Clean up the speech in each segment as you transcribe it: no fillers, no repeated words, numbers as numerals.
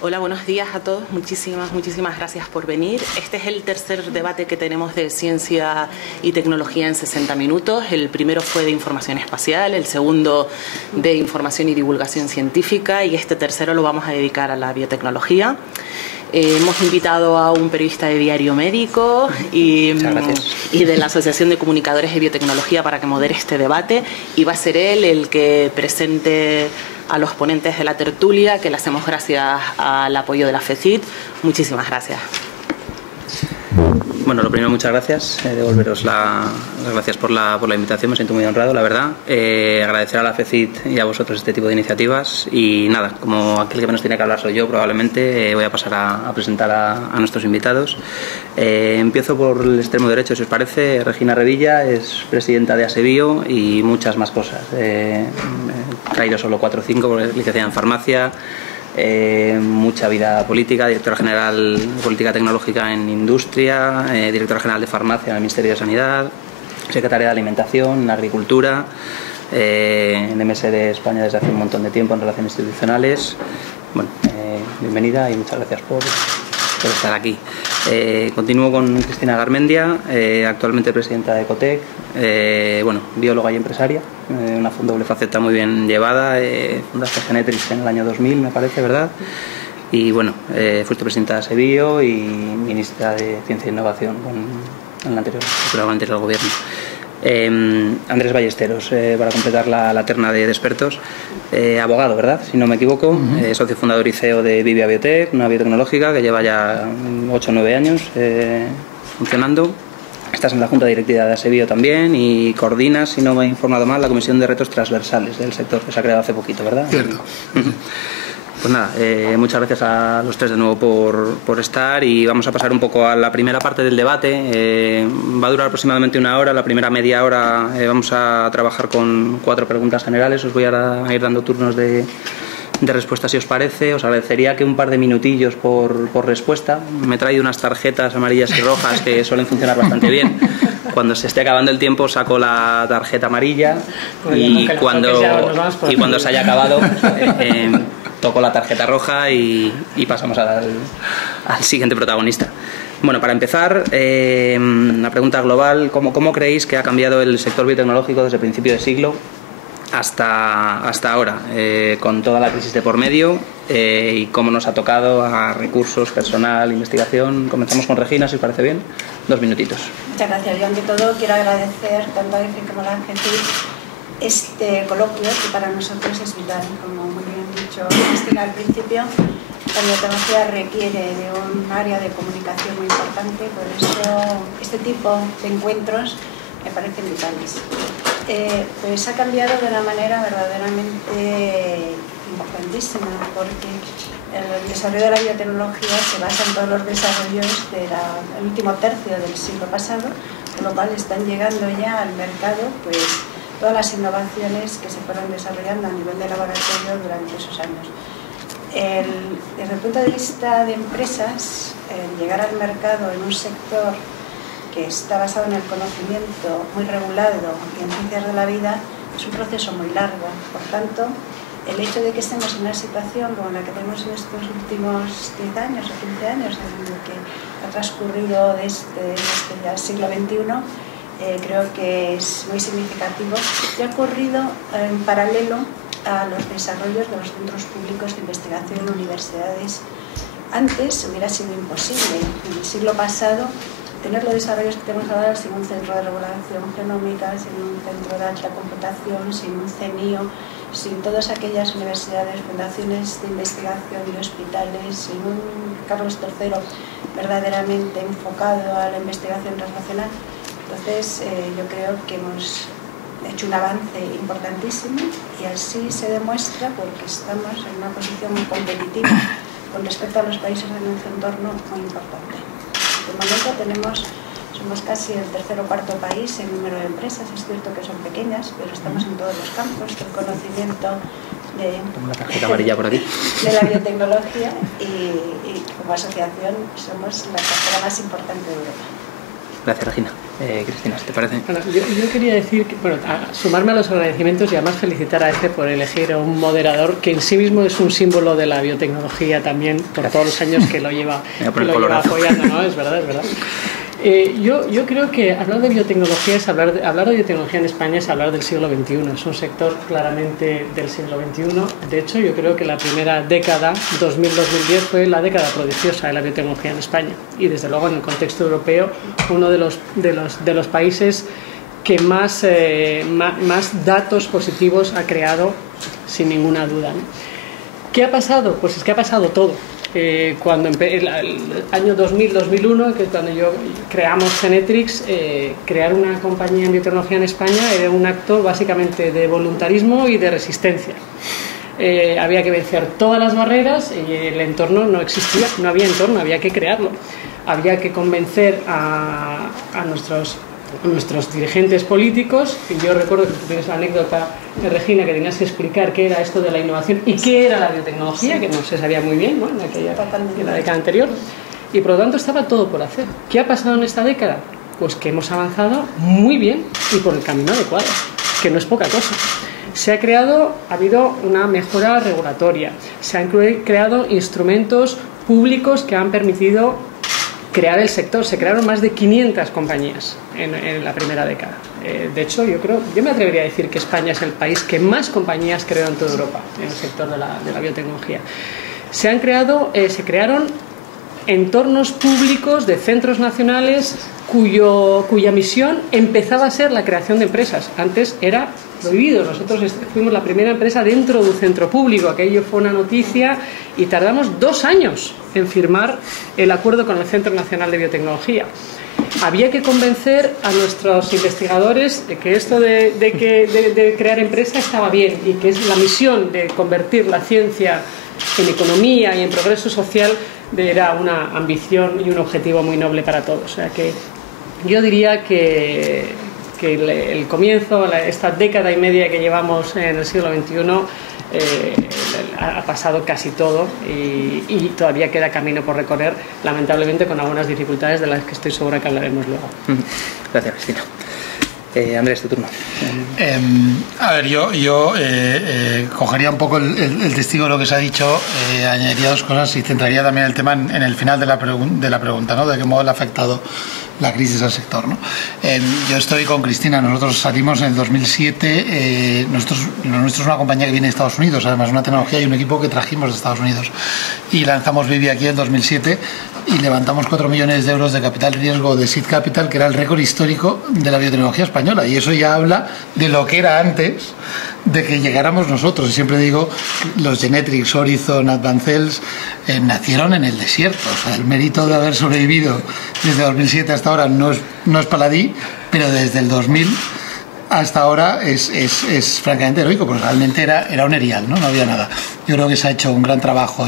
Hola, buenos días a todos. Muchísimas gracias por venir. Este es el tercer debate que tenemos de ciencia y tecnología en 60 minutos. El primero fue de información espacial, el segundo de información y divulgación científica y este tercero lo vamos a dedicar a la biotecnología. Hemos invitado a un periodista de Diario Médico y de la Asociación de Comunicadores de Biotecnología para que modere este debate, y va a ser él el que presente a los ponentes de la tertulia, que le hacemos gracias al apoyo de la FECIT. Muchísimas gracias. Bueno, lo primero, muchas gracias, devolveros las gracias por la invitación, me siento muy honrado, la verdad. Agradecer a la FECIT y a vosotros este tipo de iniciativas y nada, como aquel que menos tiene que hablar soy yo, probablemente voy a pasar a presentar a nuestros invitados. Empiezo por el extremo derecho, si os parece. Regina Revilla es presidenta de ASEBIO y muchas más cosas. He traído solo 4 o 5, porque es licenciada en farmacia. Mucha vida política, directora general de Política Tecnológica en Industria, directora general de Farmacia en el Ministerio de Sanidad, secretaria de Alimentación, en Agricultura, en MS de España desde hace un montón de tiempo en Relaciones Institucionales. Bueno, bienvenida y muchas gracias por estar aquí. Continúo con Cristina Garmendia, actualmente presidenta de Ecotec, bueno, bióloga y empresaria, una doble faceta muy bien llevada, fundaste Genetrix en el año 2000, me parece, ¿verdad? Y bueno, fuiste presidenta de ASEBIO y ministra de Ciencia e Innovación en el anterior gobierno. Andrés Ballesteros, para completar la terna de expertos, abogado, ¿verdad? Si no me equivoco, socio fundador y CEO de Vivia Biotech, una biotecnológica que lleva ya 8 o 9 años funcionando. Estás en la Junta Directiva de ASEBIO también y coordinas, si no me he informado mal, la Comisión de Retos Transversales del sector, que se ha creado hace poquito, ¿verdad? Cierto. Pues nada, muchas gracias a los tres de nuevo por estar y vamos a pasar un poco a la primera parte del debate. Va a durar aproximadamente 1 hora, la primera media hora vamos a trabajar con 4 preguntas generales. Os voy a ir dando turnos de respuesta si os parece. Os agradecería que un par de minutillos por respuesta. Me he traído unas tarjetas amarillas y rojas que suelen funcionar bastante bien. Cuando se esté acabando el tiempo saco la tarjeta amarilla y cuando se haya acabado toco la tarjeta roja y pasamos al siguiente protagonista. Bueno, para empezar, una pregunta global. ¿Cómo creéis que ha cambiado el sector biotecnológico desde el principio de siglo hasta ahora, con toda la crisis de por medio y cómo nos ha tocado a recursos, personal, investigación? Comenzamos con Regina, si os parece bien. 2 minutitos. Muchas gracias. Yo, ante todo, quiero agradecer tanto a EFE como a la FECIT este coloquio, que para nosotros es vital. Como muy bien dicho Cristina al principio, la biotecnología requiere de un área de comunicación muy importante, por eso este tipo de encuentros me parecen vitales. Pues ha cambiado de una manera verdaderamente importantísima, porque el desarrollo de la biotecnología se basa en todos los desarrollos del último tercio del siglo pasado, con lo cual están llegando ya al mercado pues todas las innovaciones que se fueron desarrollando a nivel de laboratorio durante esos años. Desde el punto de vista de empresas, llegar al mercado en un sector que está basado en el conocimiento, muy regulado y en ciencias de la vida, es un proceso muy largo. Por tanto, el hecho de que estemos en una situación como la que tenemos en estos últimos 10 años o 15 años, en el que ha transcurrido desde ya el siglo XXI, creo que es muy significativo y ha ocurrido en paralelo a los desarrollos de los centros públicos de investigación en universidades. Antes hubiera sido imposible, en el siglo pasado, tener los desarrollos que tenemos ahora sin un centro de regulación genómica, sin un centro de alta computación, sin un CENIO, sin todas aquellas universidades, fundaciones de investigación y hospitales, sin un Carlos III verdaderamente enfocado a la investigación transnacional. Entonces, yo creo que hemos hecho un avance importantísimo y así se demuestra porque estamos en una posición muy competitiva con respecto a los países de nuestro entorno muy importante. De momento somos casi el tercer o cuarto país en número de empresas. Es cierto que son pequeñas, pero estamos en todos los campos del conocimiento de la biotecnología y como asociación somos la tercera más importante de Europa. Gracias, Regina. Cristina, ¿te parece? Bueno, yo quería decir, sumarme a los agradecimientos y además felicitar a EFE por elegir a un moderador que en sí mismo es un símbolo de la biotecnología también, por todos los años que lo lleva apoyando, ¿no? Es verdad. Yo creo que hablar de biotecnología es hablar de biotecnología en España es hablar del siglo XXI. Es un sector claramente del siglo XXI. De hecho, yo creo que la primera década, 2000-2010, fue la década prodigiosa de la biotecnología en España. Y desde luego, en el contexto europeo, uno de los países que más datos positivos ha creado, sin ninguna duda, ¿no? ¿Qué ha pasado? Pues es que ha pasado todo. Cuando el año 2000-2001, que es cuando creamos Genetrix, crear una compañía en biotecnología en España era un acto básicamente de voluntarismo y de resistencia. Había que vencer todas las barreras y el entorno no existía, no había entorno, había que crearlo. Había que convencer a nuestros dirigentes políticos, y yo recuerdo que tú tienes la anécdota de Regina, que tenías que explicar qué era esto de la innovación y qué era la biotecnología, que no se sabía muy bien, ¿no? En la década anterior, y por lo tanto estaba todo por hacer. ¿Qué ha pasado en esta década? Pues que hemos avanzado muy bien y por el camino adecuado, que no es poca cosa. Ha habido una mejora regulatoria, se han creado instrumentos públicos que han permitido crear el sector. Se crearon más de 500 compañías en la primera década. De hecho, yo me atrevería a decir que España es el país que más compañías creó en toda Europa en el sector de la biotecnología. Se crearon entornos públicos de centros nacionales cuya misión empezaba a ser la creación de empresas. Antes era prohibido. Nosotros fuimos la primera empresa dentro de un centro público. Aquello fue una noticia y tardamos 2 años en firmar el acuerdo con el Centro Nacional de Biotecnología. Había que convencer a nuestros investigadores de que esto de crear empresa estaba bien y que es la misión de convertir la ciencia en economía y en progreso social era una ambición y un objetivo muy noble para todos. O sea que yo diría que el comienzo, esta década y media que llevamos en el siglo XXI, ha pasado casi todo y todavía queda camino por recorrer, lamentablemente con algunas dificultades de las que estoy segura que hablaremos luego. Gracias, Cristina. Andrés, tu turno. A ver, yo cogería un poco el testigo de lo que se ha dicho, añadiría 2 cosas y centraría también el tema en el final de la pregunta, ¿no? De qué modo le ha afectado la crisis al sector, ¿no? Yo estoy con Cristina. Nosotros salimos en el 2007. Nuestro es una compañía que viene de Estados Unidos, además una tecnología y un equipo que trajimos de Estados Unidos, y lanzamos Vivi aquí en 2007 y levantamos 4 millones de euros de capital riesgo de Seed Capital, que era el récord histórico de la biotecnología española, y eso ya habla de lo que era antes de que llegáramos nosotros. Y siempre digo, los Genetrix, Horizon, Advancels nacieron en el desierto. O sea, el mérito de haber sobrevivido desde 2007 hasta ahora no es paladí, pero desde el 2000 hasta ahora es francamente heroico, porque realmente era un erial, ¿no? No había nada. Yo creo que se ha hecho un gran trabajo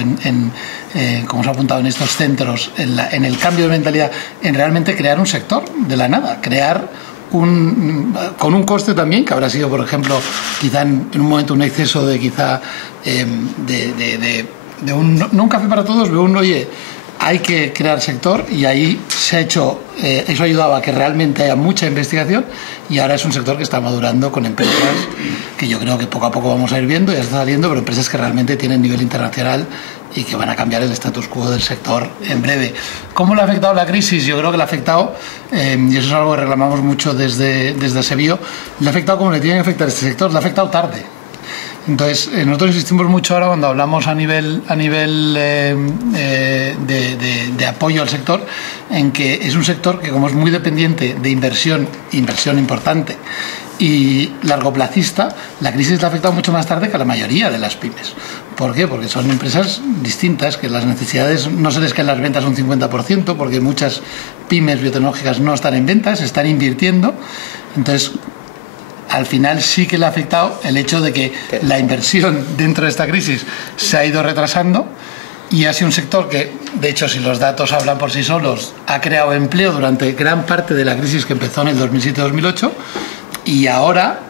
como se ha apuntado en estos centros, en el cambio de mentalidad, en realmente crear un sector de la nada, crear con un coste también, que habrá sido, por ejemplo, quizá en un momento un exceso de no un café para todos, pero oye, hay que crear sector, y ahí se ha hecho, eso ayudaba a que realmente haya mucha investigación, y ahora es un sector que está madurando con empresas que yo creo que poco a poco vamos a ir viendo, ya está saliendo, pero empresas que realmente tienen nivel internacional y que van a cambiar el status quo del sector en breve. ¿Cómo le ha afectado la crisis? Yo creo que le ha afectado, y eso es algo que reclamamos mucho desde Sebio, le ha afectado como le tiene que afectar este sector, le ha afectado tarde. Entonces, nosotros insistimos mucho ahora cuando hablamos a nivel de apoyo al sector, en que es un sector que, como es muy dependiente de inversión importante y largoplacista, la crisis le ha afectado mucho más tarde que a la mayoría de las pymes. ¿Por qué? Porque son empresas distintas, que las necesidades no se les caen las ventas un 50%, porque muchas pymes biotecnológicas no están en ventas, están invirtiendo. Entonces, al final sí que le ha afectado el hecho de que la inversión dentro de esta crisis se ha ido retrasando, y ha sido un sector que, de hecho, si los datos hablan por sí solos, ha creado empleo durante gran parte de la crisis que empezó en el 2007-2008, y ahora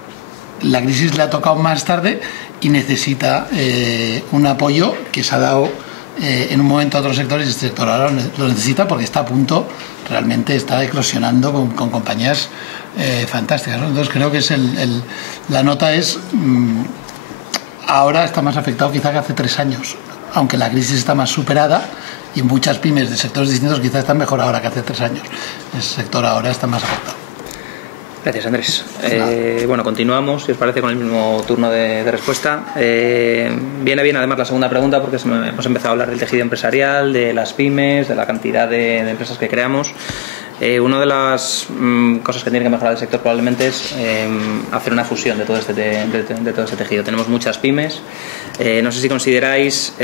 la crisis le ha tocado más tarde y necesita un apoyo que se ha dado en un momento a otros sectores, y este sector ahora lo necesita porque está a punto, realmente está eclosionando con compañías fantásticas, ¿no? Entonces creo que es la nota es ahora está más afectado quizá que hace 3 años, aunque la crisis está más superada y muchas pymes de sectores distintos quizá están mejor ahora que hace 3 años. El sector ahora está más afectado. Gracias, Andrés. Bueno, continuamos, si os parece, con el mismo turno de respuesta. Viene bien además la segunda pregunta porque hemos empezado a hablar del tejido empresarial, de las pymes, de la cantidad de empresas que creamos. Una de las cosas que tiene que mejorar el sector probablemente es hacer una fusión de todo este tejido. Tenemos muchas pymes. No sé si consideráis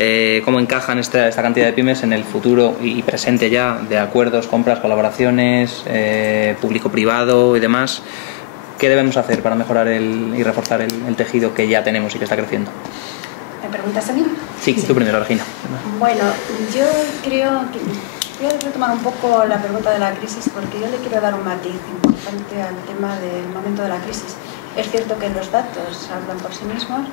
cómo encajan esta cantidad de pymes en el futuro y presente ya de acuerdos, compras, colaboraciones, público-privado y demás. ¿Qué debemos hacer para mejorar y reforzar el tejido que ya tenemos y que está creciendo? ¿Me preguntas a mí? Sí, tú primero, Regina. Bueno, yo creo que voy a retomar un poco la pregunta de la crisis porque yo le quiero dar un matiz importante al tema del momento de la crisis. Es cierto que los datos hablan por sí mismos.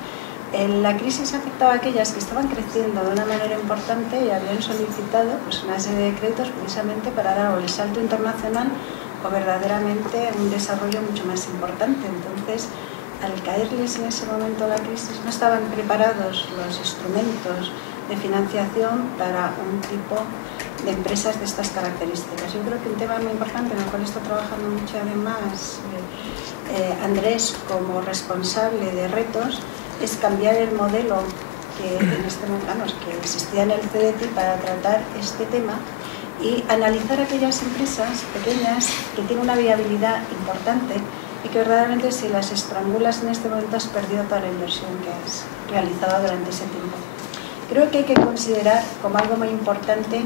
La crisis afectaba a aquellas que estaban creciendo de una manera importante y habían solicitado pues, una serie de créditos precisamente para dar el salto internacional o verdaderamente un desarrollo mucho más importante. Entonces, al caerles en ese momento la crisis, no estaban preparados los instrumentos de financiación para un tipo de empresas de estas características. Yo creo que un tema muy importante en el cual está trabajando mucho además Andrés como responsable de retos es cambiar el modelo que en este momento que existía en el CDTI para tratar este tema y analizar aquellas empresas pequeñas que tienen una viabilidad importante y que verdaderamente si las estrangulas en este momento has perdido toda la inversión que has realizado durante ese tiempo. Creo que hay que considerar como algo muy importante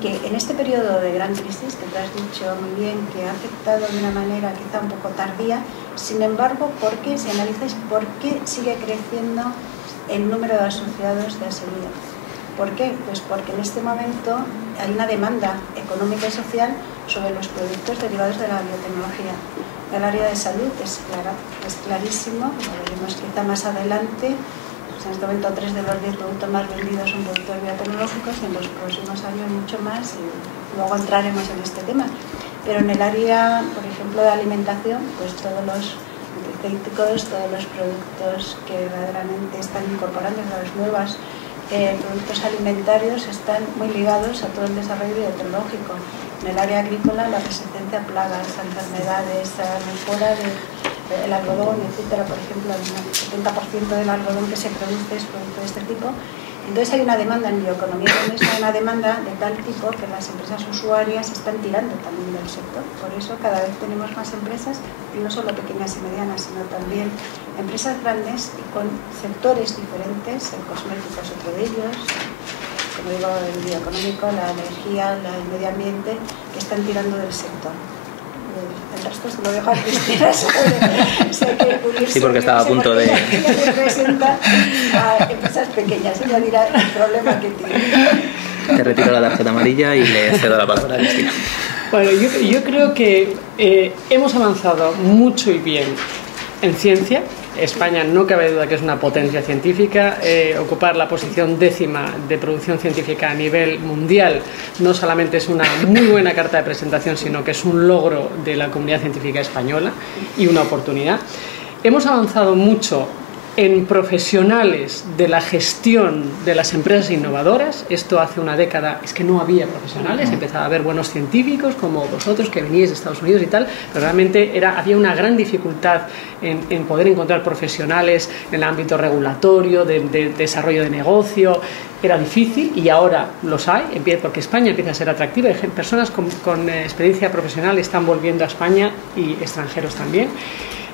que en este periodo de gran crisis, que te has dicho muy bien que ha afectado de una manera quizá un poco tardía, sin embargo, si analizáis por qué sigue creciendo el número de asociados de Aseguida. ¿Por qué? Pues porque en este momento hay una demanda económica y social sobre los productos derivados de la biotecnología. En el área de salud es clarísimo, lo veremos quizá más adelante. En este momento 3 de los 10 productos más vendidos son productos biotecnológicos y en los próximos años mucho más y luego entraremos en este tema. Pero en el área, por ejemplo, de alimentación, pues todos los nutricéuticos, todos los productos que verdaderamente están incorporando las nuevas productos alimentarios están muy ligados a todo el desarrollo biotecnológico. En el área agrícola, la resistencia a plagas, a enfermedades, a mejora del algodón, etcétera. Por ejemplo, el 70% del algodón que se produce es producto de este tipo. Entonces hay una demanda en bioeconomía, hay una demanda de tal tipo que las empresas usuarias están tirando también del sector. Por eso cada vez tenemos más empresas, y no solo pequeñas y medianas, sino también empresas grandes y con sectores diferentes. El cosmético es otro de ellos, como digo, el bioeconómico, la energía, el medio ambiente, que están tirando del sector. El resto se lo dejo a Cristina. Sí, porque estaba a punto de... Ella representa a empresas pequeñas, ella dirá el problema que tiene. Te retiro la tarjeta amarilla y le cedo la palabra a Cristina. Bueno, yo creo que hemos avanzado mucho y bien en ciencia. España no cabe duda que es una potencia científica. Ocupar la posición 10ª de producción científica a nivel mundial no solamente es una muy buena carta de presentación, sino que es un logro de la comunidad científica española y una oportunidad. Hemos avanzado mucho en profesionales de la gestión de las empresas innovadoras. Esto hace una década es que no había profesionales, empezaba a haber buenos científicos como vosotros que veníais de Estados Unidos y tal, pero realmente había una gran dificultad en poder encontrar profesionales en el ámbito regulatorio, de desarrollo de negocio. Era difícil y ahora los hay, porque España empieza a ser atractiva. Personas con experiencia profesional están volviendo a España y extranjeros también.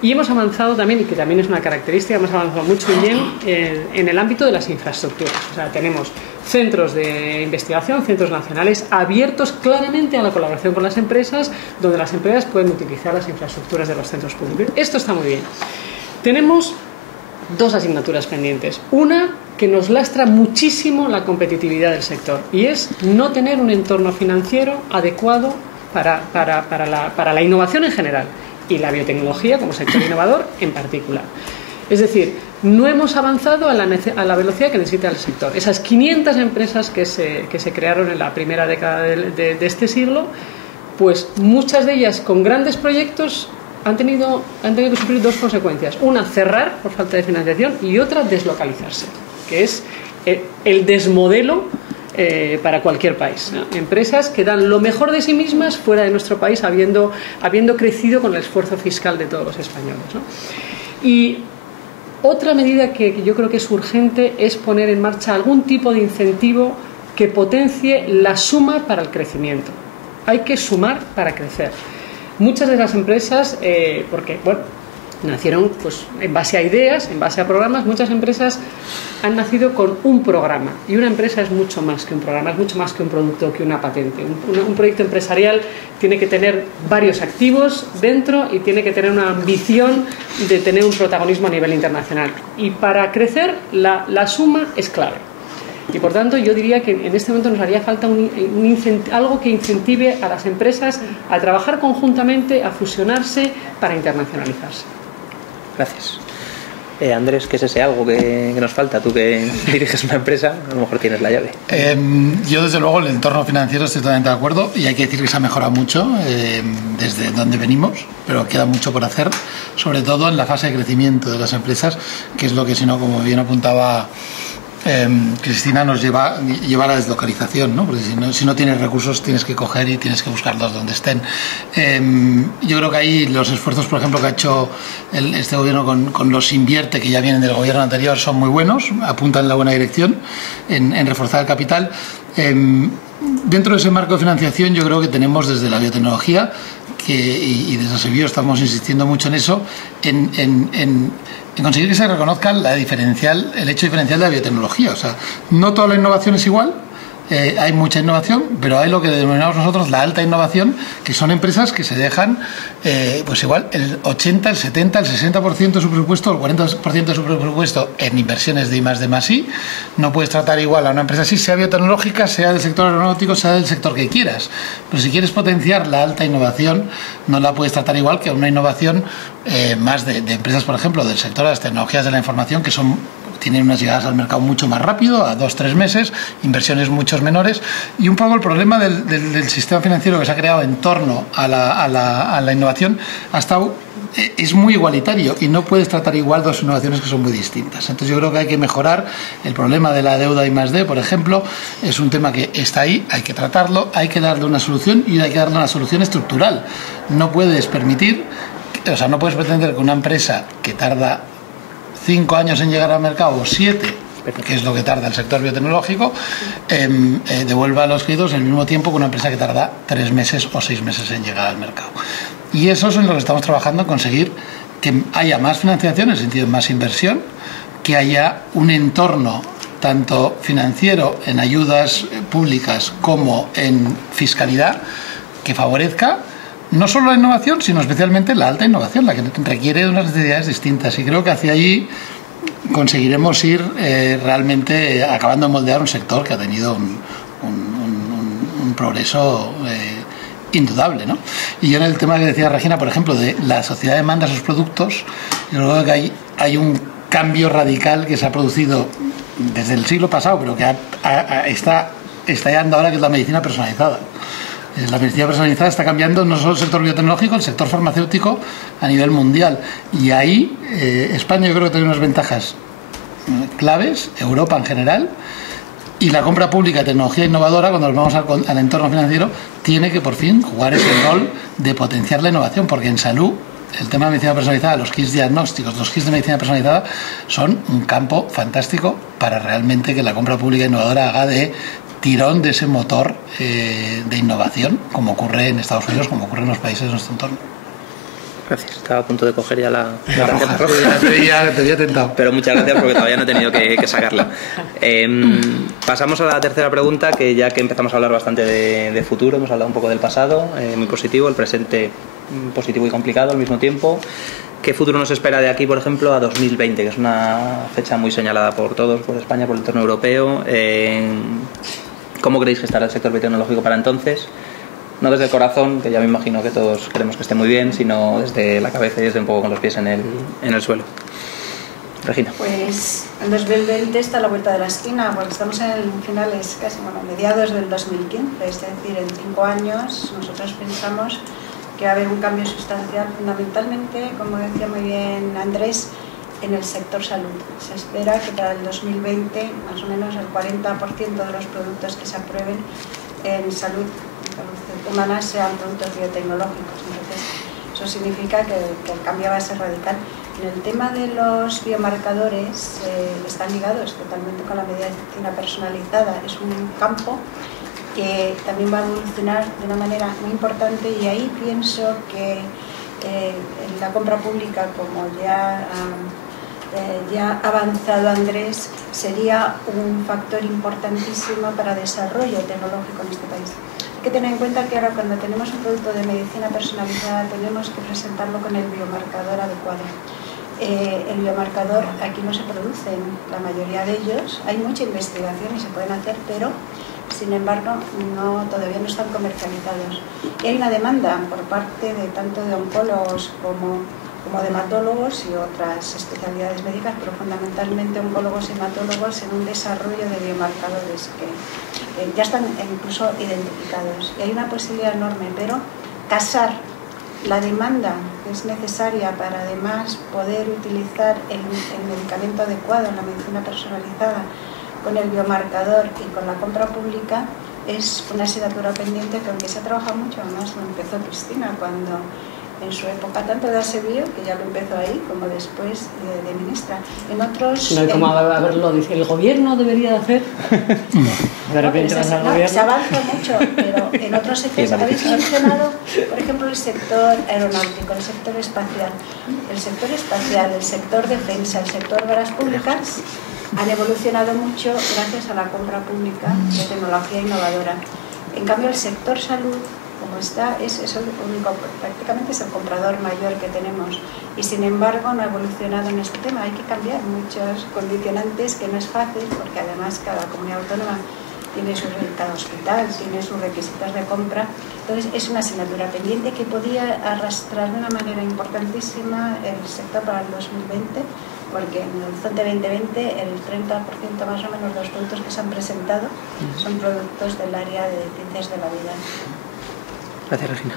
Y hemos avanzado también, y que también es una característica, hemos avanzado mucho bien en el ámbito de las infraestructuras. O sea, tenemos centros de investigación, centros nacionales abiertos claramente a la colaboración con las empresas, donde las empresas pueden utilizar las infraestructuras de los centros públicos. Esto está muy bien. Tenemos 2 asignaturas pendientes. Una que nos lastra muchísimo la competitividad del sector y es no tener un entorno financiero adecuado para la innovación en general y la biotecnología como sector innovador en particular. Es decir, no hemos avanzado a la velocidad que necesita el sector. Esas 500 empresas que se crearon en la primera década de este siglo, pues muchas de ellas con grandes proyectos han tenido que sufrir dos consecuencias. Una, cerrar por falta de financiación, y otra, deslocalizarse, que es el desmodelo para cualquier país, ¿no? Empresas que dan lo mejor de sí mismas fuera de nuestro país, habiendo crecido con el esfuerzo fiscal de todos los españoles, ¿no? Y otra medida que yo creo que es urgente es poner en marcha algún tipo de incentivo que potencie la suma para el crecimiento. Hay que sumar para crecer. Muchas de las empresas, porque bueno, nacieron pues en base a ideas, en base a programas. Muchas empresas han nacido con un programa, y una empresa es mucho más que un programa, es mucho más que un producto, que una patente. Un proyecto empresarial tiene que tener varios activos dentro y tiene que tener una ambición de tener un protagonismo a nivel internacional, y para crecer la suma es clave. Y por tanto yo diría que en este momento nos haría falta algo que incentive a las empresas a trabajar conjuntamente, a fusionarse para internacionalizarse. Gracias. Andrés, ¿qué es ese algo que nos falta? Tú que diriges una empresa, a lo mejor tienes la llave. Yo desde luego en el entorno financiero estoy totalmente de acuerdo, y hay que decir que se ha mejorado mucho desde donde venimos, pero queda mucho por hacer, sobre todo en la fase de crecimiento de las empresas, que es lo que, si no, como bien apuntaba Cristina, nos lleva a la deslocalización, ¿no? Porque si no tienes recursos, tienes que coger y tienes que buscarlos donde estén. Yo creo que ahí los esfuerzos, por ejemplo, que ha hecho este gobierno con los Invierte, que ya vienen del gobierno anterior, son muy buenos, apuntan en la buena dirección en reforzar el capital. Dentro de ese marco de financiación, yo creo que tenemos desde la biotecnología, y desde Sevilla estamos insistiendo mucho en eso, en conseguir que se reconozca el hecho diferencial de la biotecnología. O sea, no toda la innovación es igual, hay mucha innovación, pero hay lo que denominamos nosotros la alta innovación, que son empresas que se dejan, pues igual, el 80, el 70, el 60% de su presupuesto, el 40% de su presupuesto en inversiones de I+D+I. No puedes tratar igual a una empresa así, sea biotecnológica, sea del sector aeronáutico, sea del sector que quieras. Pero si quieres potenciar la alta innovación, no la puedes tratar igual que a una innovación más de empresas, por ejemplo, del sector de las tecnologías de la información, que tienen unas llegadas al mercado mucho más rápido, a 2-3 meses, inversiones mucho menores. Y un poco el problema del sistema financiero que se ha creado en torno a la innovación es muy igualitario, y no puedes tratar igual dos innovaciones que son muy distintas. Entonces yo creo que hay que mejorar el problema de la deuda I+D, por ejemplo. Es un tema que está ahí, hay que tratarlo, hay que darle una solución, y hay que darle una solución estructural. No puedes no puedes pretender que una empresa que tarda 5 años en llegar al mercado, o 7, que es lo que tarda el sector biotecnológico, devuelva a los créditos el mismo tiempo que una empresa que tarda 3 meses o 6 meses en llegar al mercado. Y eso es en lo que estamos trabajando, conseguir que haya más financiación, en el sentido de más inversión, que haya un entorno tanto financiero, en ayudas públicas, como en fiscalidad, que favorezca no solo la innovación, sino especialmente la alta innovación, la que requiere de unas necesidades distintas. Y creo que hacia allí conseguiremos ir realmente acabando de moldear un sector que ha tenido un progreso indudable, ¿no? Y yo, en el tema que decía Regina, por ejemplo, de la sociedad demanda sus productos, yo creo que hay un cambio radical que se ha producido desde el siglo pasado, pero que está estallando ahora, que es la medicina personalizada. La medicina personalizada está cambiando no solo el sector biotecnológico, el sector farmacéutico a nivel mundial. Y ahí España, yo creo que tiene unas ventajas claves, Europa en general, y la compra pública de tecnología innovadora, cuando nos vamos al entorno financiero, tiene que por fin jugar ese rol de potenciar la innovación, porque en salud el tema de medicina personalizada, los kits diagnósticos, los kits de medicina personalizada, son un campo fantástico para realmente que la compra pública innovadora haga de tirón de ese motor de innovación, como ocurre en Estados Unidos, como ocurre en los países de nuestro entorno. Gracias, estaba a punto de coger ya la tarjeta roja. Te había tentado. Pero muchas gracias, porque todavía no he tenido que sacarla. Pasamos a la tercera pregunta, que ya que empezamos a hablar bastante de futuro, hemos hablado un poco del pasado, muy positivo, el presente positivo y complicado al mismo tiempo. ¿Qué futuro nos espera de aquí, por ejemplo, a 2020, que es una fecha muy señalada por todos, por España, por el entorno europeo? ¿Cómo creéis que estará el sector biotecnológico para entonces? No desde el corazón, que ya me imagino que todos queremos que esté muy bien, sino desde la cabeza y desde un poco con los pies en el suelo. Regina. Pues el 2020 está a la vuelta de la esquina, porque estamos en finales, casi, bueno, mediados del 2015, es decir, en 5 años nosotros pensamos que va a haber un cambio sustancial, fundamentalmente, como decía muy bien Andrés, en el sector salud. Se espera que para el 2020 más o menos el 40% de los productos que se aprueben en salud humana sean productos biotecnológicos. Entonces, eso significa que el cambio va a ser radical. En el tema de los biomarcadores, están ligados totalmente con la medicina personalizada. Es un campo que también va a evolucionar de una manera muy importante, y ahí pienso que en la compra pública, como ya ha avanzado Andrés, sería un factor importantísimo para desarrollo tecnológico en este país. Hay que tener en cuenta que ahora, cuando tenemos un producto de medicina personalizada, tenemos que presentarlo con el biomarcador adecuado. El biomarcador aquí no se produce, la mayoría de ellos. Hay mucha investigación y se pueden hacer, pero sin embargo todavía no están comercializados. Y hay una demanda por parte de tanto de oncólogos como de hematólogos y otras especialidades médicas, pero fundamentalmente oncólogos y hematólogos, en un desarrollo de biomarcadores que ya están incluso identificados. Y hay una posibilidad enorme, pero casar la demanda que es necesaria para además poder utilizar el medicamento adecuado en la medicina personalizada con el biomarcador y con la compra pública es una asignatura pendiente que, aunque se ha trabajado mucho, además lo empezó Cristina cuando en su época, tanto de ASEBIO, que ya lo empezó ahí, como después de ministra. En otros... No hay como haberlo dice, el gobierno debería de hacer. De repente vas al gobierno. Se avanza mucho, pero en otros sectores habéis mencionado, por ejemplo, el sector aeronáutico, el sector espacial, el sector defensa, el sector obras públicas, han evolucionado mucho gracias a la compra pública de tecnología innovadora. En cambio, el sector salud, como está, es el único, prácticamente es el comprador mayor que tenemos, y sin embargo no ha evolucionado en este tema. Hay que cambiar muchos condicionantes, que no es fácil, porque además cada comunidad autónoma tiene cada hospital tiene sus requisitos de compra. Entonces es una asignatura pendiente que podía arrastrar de una manera importantísima el sector para el 2020, porque en el Horizonte 2020 el 30% más o menos de los productos que se han presentado son productos del área de ciencias de la vida. Gracias, Regina.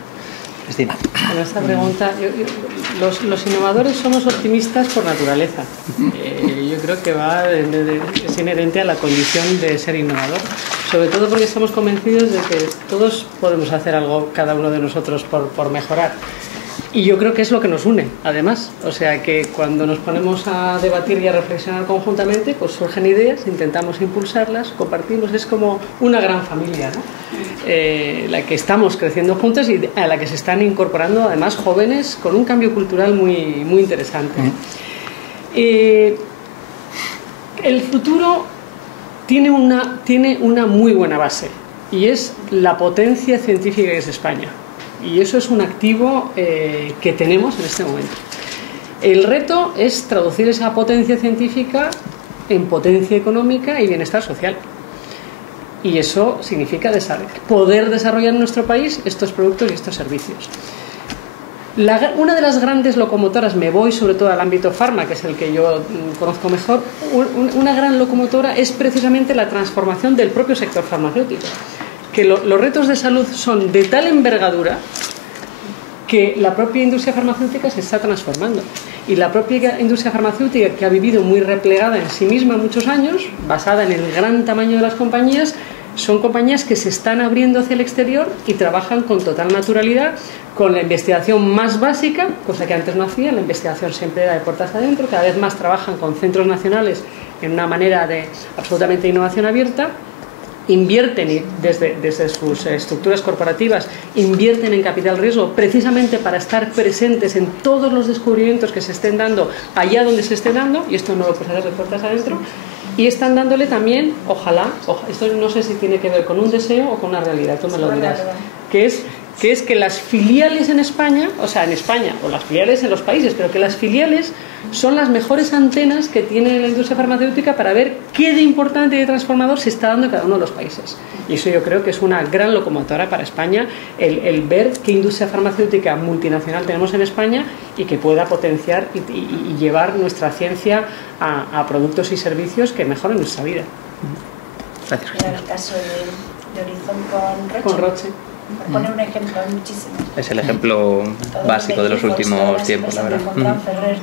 Cristina. Bueno, esta pregunta, los innovadores somos optimistas por naturaleza. Yo creo que es inherente a la condición de ser innovador, sobre todo porque estamos convencidos de que todos podemos hacer algo, cada uno de nosotros, por mejorar. Y yo creo que es lo que nos une, además. O sea, que cuando nos ponemos a debatir y a reflexionar conjuntamente, pues surgen ideas, intentamos impulsarlas, compartimos. Es como una gran familia, ¿no? La que estamos creciendo juntos y a la que se están incorporando, además, jóvenes con un cambio cultural muy interesante. El futuro tiene una muy buena base, y es la potencia científica que es España. Y eso es un activo que tenemos en este momento. El reto es traducir esa potencia científica en potencia económica y bienestar social. Y eso significa poder desarrollar en nuestro país estos productos y estos servicios. Una de las grandes locomotoras, me voy sobre todo al ámbito farma, que es el que yo conozco mejor, una gran locomotora es precisamente la transformación del propio sector farmacéutico. Que los retos de salud son de tal envergadura que la propia industria farmacéutica se está transformando. Y la propia industria farmacéutica, que ha vivido muy replegada en sí misma muchos años, basada en el gran tamaño de las compañías, son compañías que se están abriendo hacia el exterior y trabajan con total naturalidad con la investigación más básica, cosa que antes no hacían. La investigación siempre era de puertas adentro. Cada vez más trabajan con centros nacionales en una manera de absolutamente innovación abierta. Invierten, y desde sus estructuras corporativas, invierten en capital riesgo precisamente para estar presentes en todos los descubrimientos que se estén dando allá donde se esté dando, y esto no lo puedes hacer de puertas adentro, y están dándole también, ojalá, esto no sé si tiene que ver con un deseo o con una realidad, tú me lo dirás, que es que es que las filiales en España, o sea, en España, o las filiales en los países, pero que las filiales son las mejores antenas que tiene la industria farmacéutica para ver qué de importante y de transformador se está dando en cada uno de los países. Y eso yo creo que es una gran locomotora para España, el ver qué industria farmacéutica multinacional tenemos en España y que pueda potenciar y llevar nuestra ciencia a productos y servicios que mejoren nuestra vida. Gracias. Mira el caso de Horizon con Roche. Por poner un ejemplo, hay muchísimos. Es el ejemplo básico de los últimos tiempos, la verdad. Ferrer,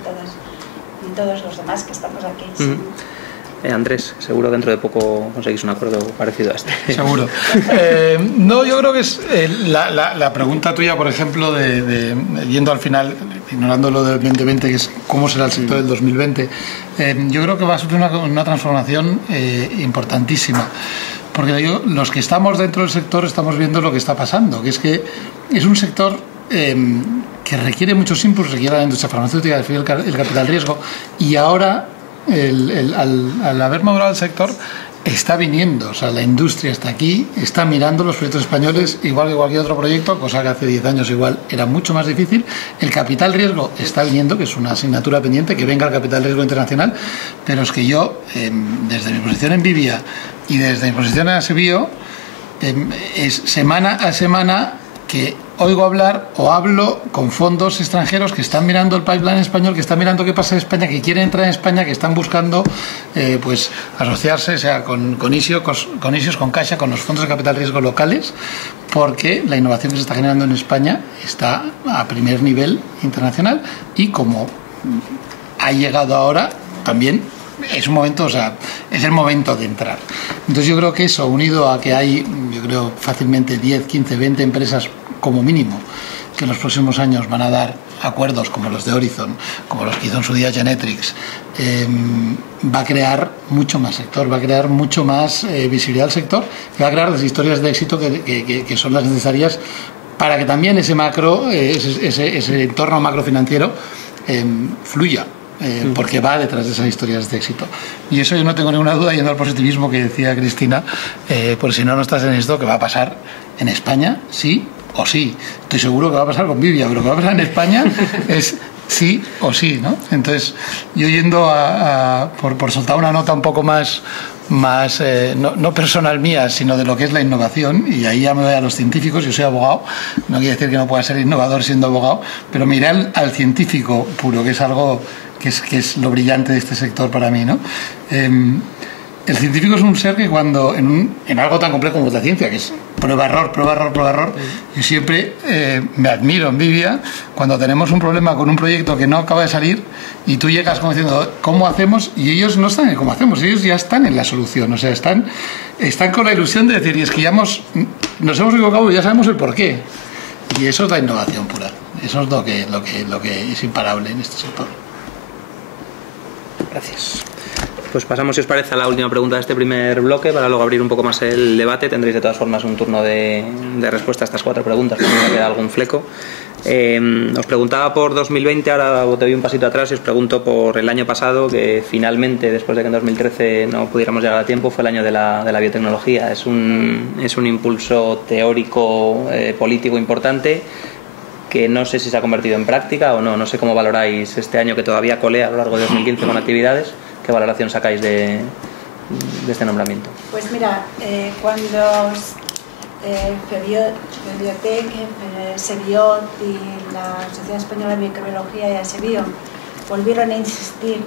y todos los demás que estamos aquí. Sí. Andrés, seguro dentro de poco conseguís un acuerdo parecido a este. Seguro. No, yo creo que es la pregunta tuya, por ejemplo, yendo al final, ignorando lo del 2020, que es cómo será el sector del 2020, yo creo que va a sufrir una transformación importantísima. Porque los que estamos dentro del sector estamos viendo lo que está pasando, que es un sector que requiere muchos inputs, requiere la industria farmacéutica, el capital riesgo, y ahora, al haber madurado el sector, está viniendo, o sea, la industria está aquí, está mirando los proyectos españoles igual que cualquier otro proyecto, cosa que hace 10 años igual era mucho más difícil. El capital riesgo está viniendo, que es una asignatura pendiente, que venga el capital riesgo internacional, pero es que yo, desde mi posición en Vivia y desde mi posición en Asebio, es semana a semana que oigo hablar o hablo con fondos extranjeros que están mirando el pipeline español, que están mirando qué pasa en España, que quieren entrar en España, que están buscando pues asociarse, sea con ISIOS, con Caixa, con los fondos de capital riesgo locales, porque la innovación que se está generando en España está a primer nivel internacional y como ha llegado ahora también es un momento, o sea, es el momento de entrar. Entonces yo creo que eso, unido a que hay, yo creo fácilmente 10, 15, 20 empresas como mínimo que en los próximos años van a dar acuerdos como los de Horizon, como los que hizo en su día Genetrix, va a crear mucho más sector, va a crear mucho más visibilidad al sector, y va a crear las historias de éxito que son las necesarias para que también ese entorno macrofinanciero fluya. Porque va detrás de esas historias de éxito. Y eso yo no tengo ninguna duda, yendo al positivismo que decía Cristina, por si no estás en esto, que va a pasar en España, sí o sí. Estoy seguro que va a pasar con Vivia, pero lo que va a pasar en España es sí o sí, ¿no? Entonces, yo yendo por soltar una nota un poco más no personal mía, sino de lo que es la innovación, y ahí ya me voy a los científicos. Yo soy abogado, no quiere decir que no pueda ser innovador siendo abogado, pero me iré al científico puro, que es algo que es lo brillante de este sector para mí, ¿no? El científico es un ser que cuando en algo tan complejo como es la ciencia, que es prueba, error, yo siempre me admiro en Vivia cuando tenemos un problema con un proyecto que no acaba de salir y tú llegas como diciendo ¿cómo hacemos? Y ellos no están en cómo hacemos, ellos ya están en la solución, o sea, están con la ilusión de decir, y es que ya nos hemos equivocado y ya sabemos el porqué, y eso es la innovación pura, eso es lo que es imparable en este sector. Gracias. Pues pasamos, si os parece, a la última pregunta de este primer bloque, para luego abrir un poco más el debate. Tendréis de todas formas un turno de respuesta a estas 4 preguntas, si me queda algún fleco. Os preguntaba por 2020, ahora te doy un pasito atrás y os pregunto por el año pasado, que finalmente, después de que en 2013 no pudiéramos llegar a tiempo, fue el año de la biotecnología. Es un impulso teórico, político importante, que no sé si se ha convertido en práctica o no. No sé cómo valoráis este año que todavía colea a lo largo de 2015 con actividades. ¿Qué valoración sacáis de este nombramiento? Pues mira, cuando Febiotec, Sebiot y la Sociedad Española de Microbiología y Asebio volvieron a insistir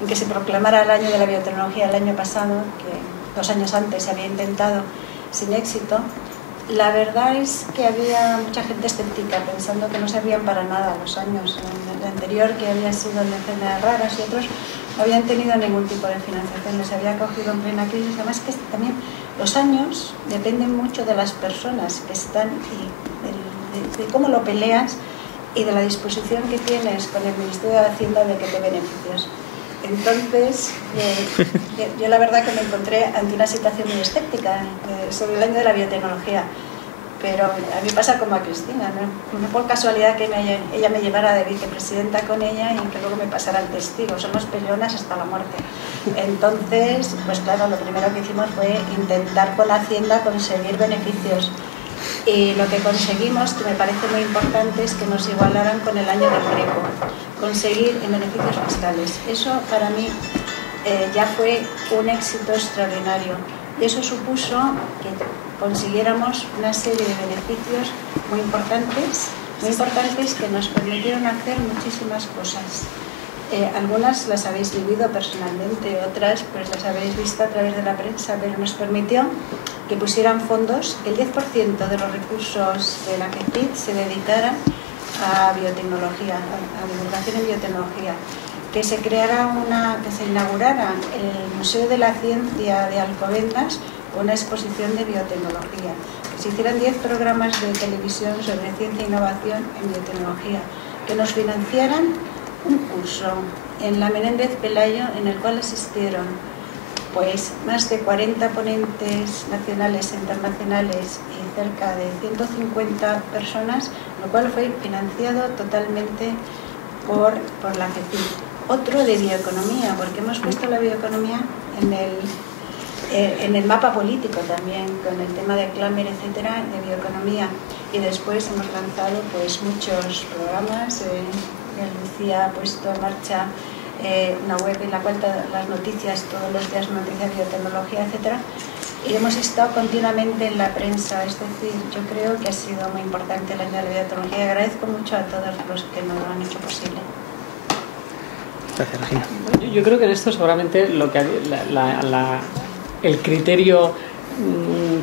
en que se proclamara el año de la biotecnología el año pasado, que 2 años antes se había intentado sin éxito, la verdad es que había mucha gente escéptica, pensando que no servían para nada los años. En el anterior, que había sido de enfermedades raras, y otros no habían tenido ningún tipo de financiación, les había cogido en plena crisis. Además que también los años dependen mucho de las personas que están y de cómo lo peleas y de la disposición que tienes con el Ministerio de Hacienda de que te beneficios. Entonces, yo la verdad que me encontré ante una situación muy escéptica sobre el año de la biotecnología, pero a mí pasa como a Cristina, no por casualidad que ella me llevara de vicepresidenta con ella y que luego me pasara el testigo, somos peleonas hasta la muerte. Entonces, pues claro, lo primero que hicimos fue intentar con Hacienda conseguir beneficios. Y lo que conseguimos, que me parece muy importante, es que nos igualaran con el año del Greco, conseguir en beneficios fiscales. Eso para mí ya fue un éxito extraordinario. Y eso supuso que consiguiéramos una serie de beneficios muy importantes que nos permitieron hacer muchísimas cosas. Algunas las habéis vivido personalmente, otras pues las habéis visto a través de la prensa, pero nos permitió que pusieran fondos, que el 10% de los recursos de la GECIT se dedicaran a biotecnología, a divulgación en biotecnología, que se inaugurara el Museo de la Ciencia de Alcobendas con una exposición de biotecnología, que se hicieran 10 programas de televisión sobre ciencia e innovación en biotecnología, que nos financiaran un curso en la Menéndez Pelayo en el cual asistieron pues más de 40 ponentes nacionales e internacionales y cerca de 150 personas, lo cual fue financiado totalmente por la GECIT. Otro de bioeconomía, porque hemos puesto la bioeconomía en el mapa político también, con el tema de Clamer, etcétera, de bioeconomía. Y después hemos lanzado pues muchos programas. Lucía ha puesto en marcha una web en la cual las noticias, todos los días noticias de biotecnología, etcétera. Y hemos estado continuamente en la prensa, es decir, yo creo que ha sido muy importante el año de la biotecnología y agradezco mucho a todos los que nos lo han hecho posible. Gracias, Regina. Yo creo que en esto seguramente lo que el criterio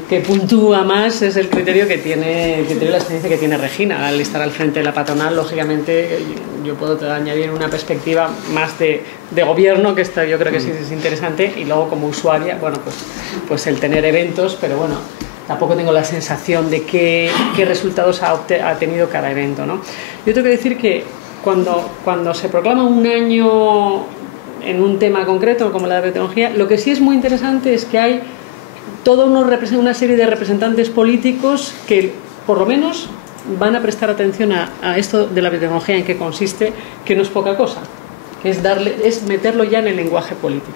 que puntúa más es el criterio que tiene la experiencia que tiene Regina al estar al frente de la patronal. Lógicamente yo puedo añadir una perspectiva más de gobierno, que esto yo creo que sí es interesante, y luego como usuaria, bueno, pues el tener eventos, pero bueno, tampoco tengo la sensación de qué resultados ha tenido cada evento, ¿no? Yo tengo que decir que cuando se proclama un año en un tema concreto como la de biotecnología, lo que sí es muy interesante es que hay toda una serie de representantes políticos que por lo menos van a prestar atención a esto de la biotecnología, en qué consiste, que no es poca cosa, que es meterlo ya en el lenguaje político.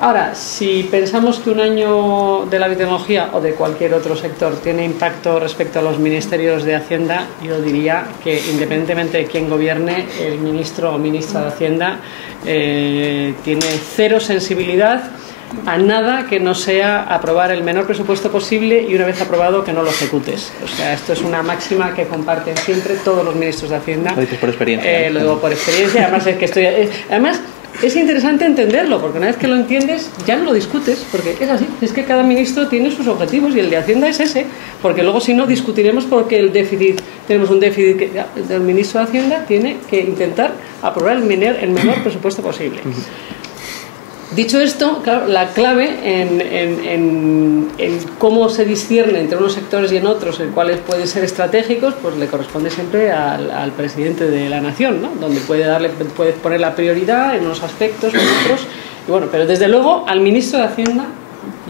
Ahora, si pensamos que un año de la biotecnología o de cualquier otro sector tiene impacto respecto a los ministerios de Hacienda, yo diría que independientemente de quién gobierne, el ministro o ministra de Hacienda tiene cero sensibilidad a nada que no sea aprobar el menor presupuesto posible y una vez aprobado que no lo ejecutes. O sea, esto es una máxima que comparten siempre todos los ministros de Hacienda. Lo dices por experiencia. Lo digo por experiencia, además es interesante entenderlo, porque una vez que lo entiendes ya no lo discutes, porque es así, es que cada ministro tiene sus objetivos y el de Hacienda es ese, porque luego si no discutiremos porque tenemos un déficit que el ministro de Hacienda tiene que intentar aprobar el menor presupuesto posible. Dicho esto, claro, la clave en cómo se discierne entre unos sectores y en otros, en cuáles pueden ser estratégicos, pues le corresponde siempre al presidente de la nación, ¿no? Donde puede poner la prioridad en unos aspectos, en otros. Y bueno, pero desde luego al ministro de Hacienda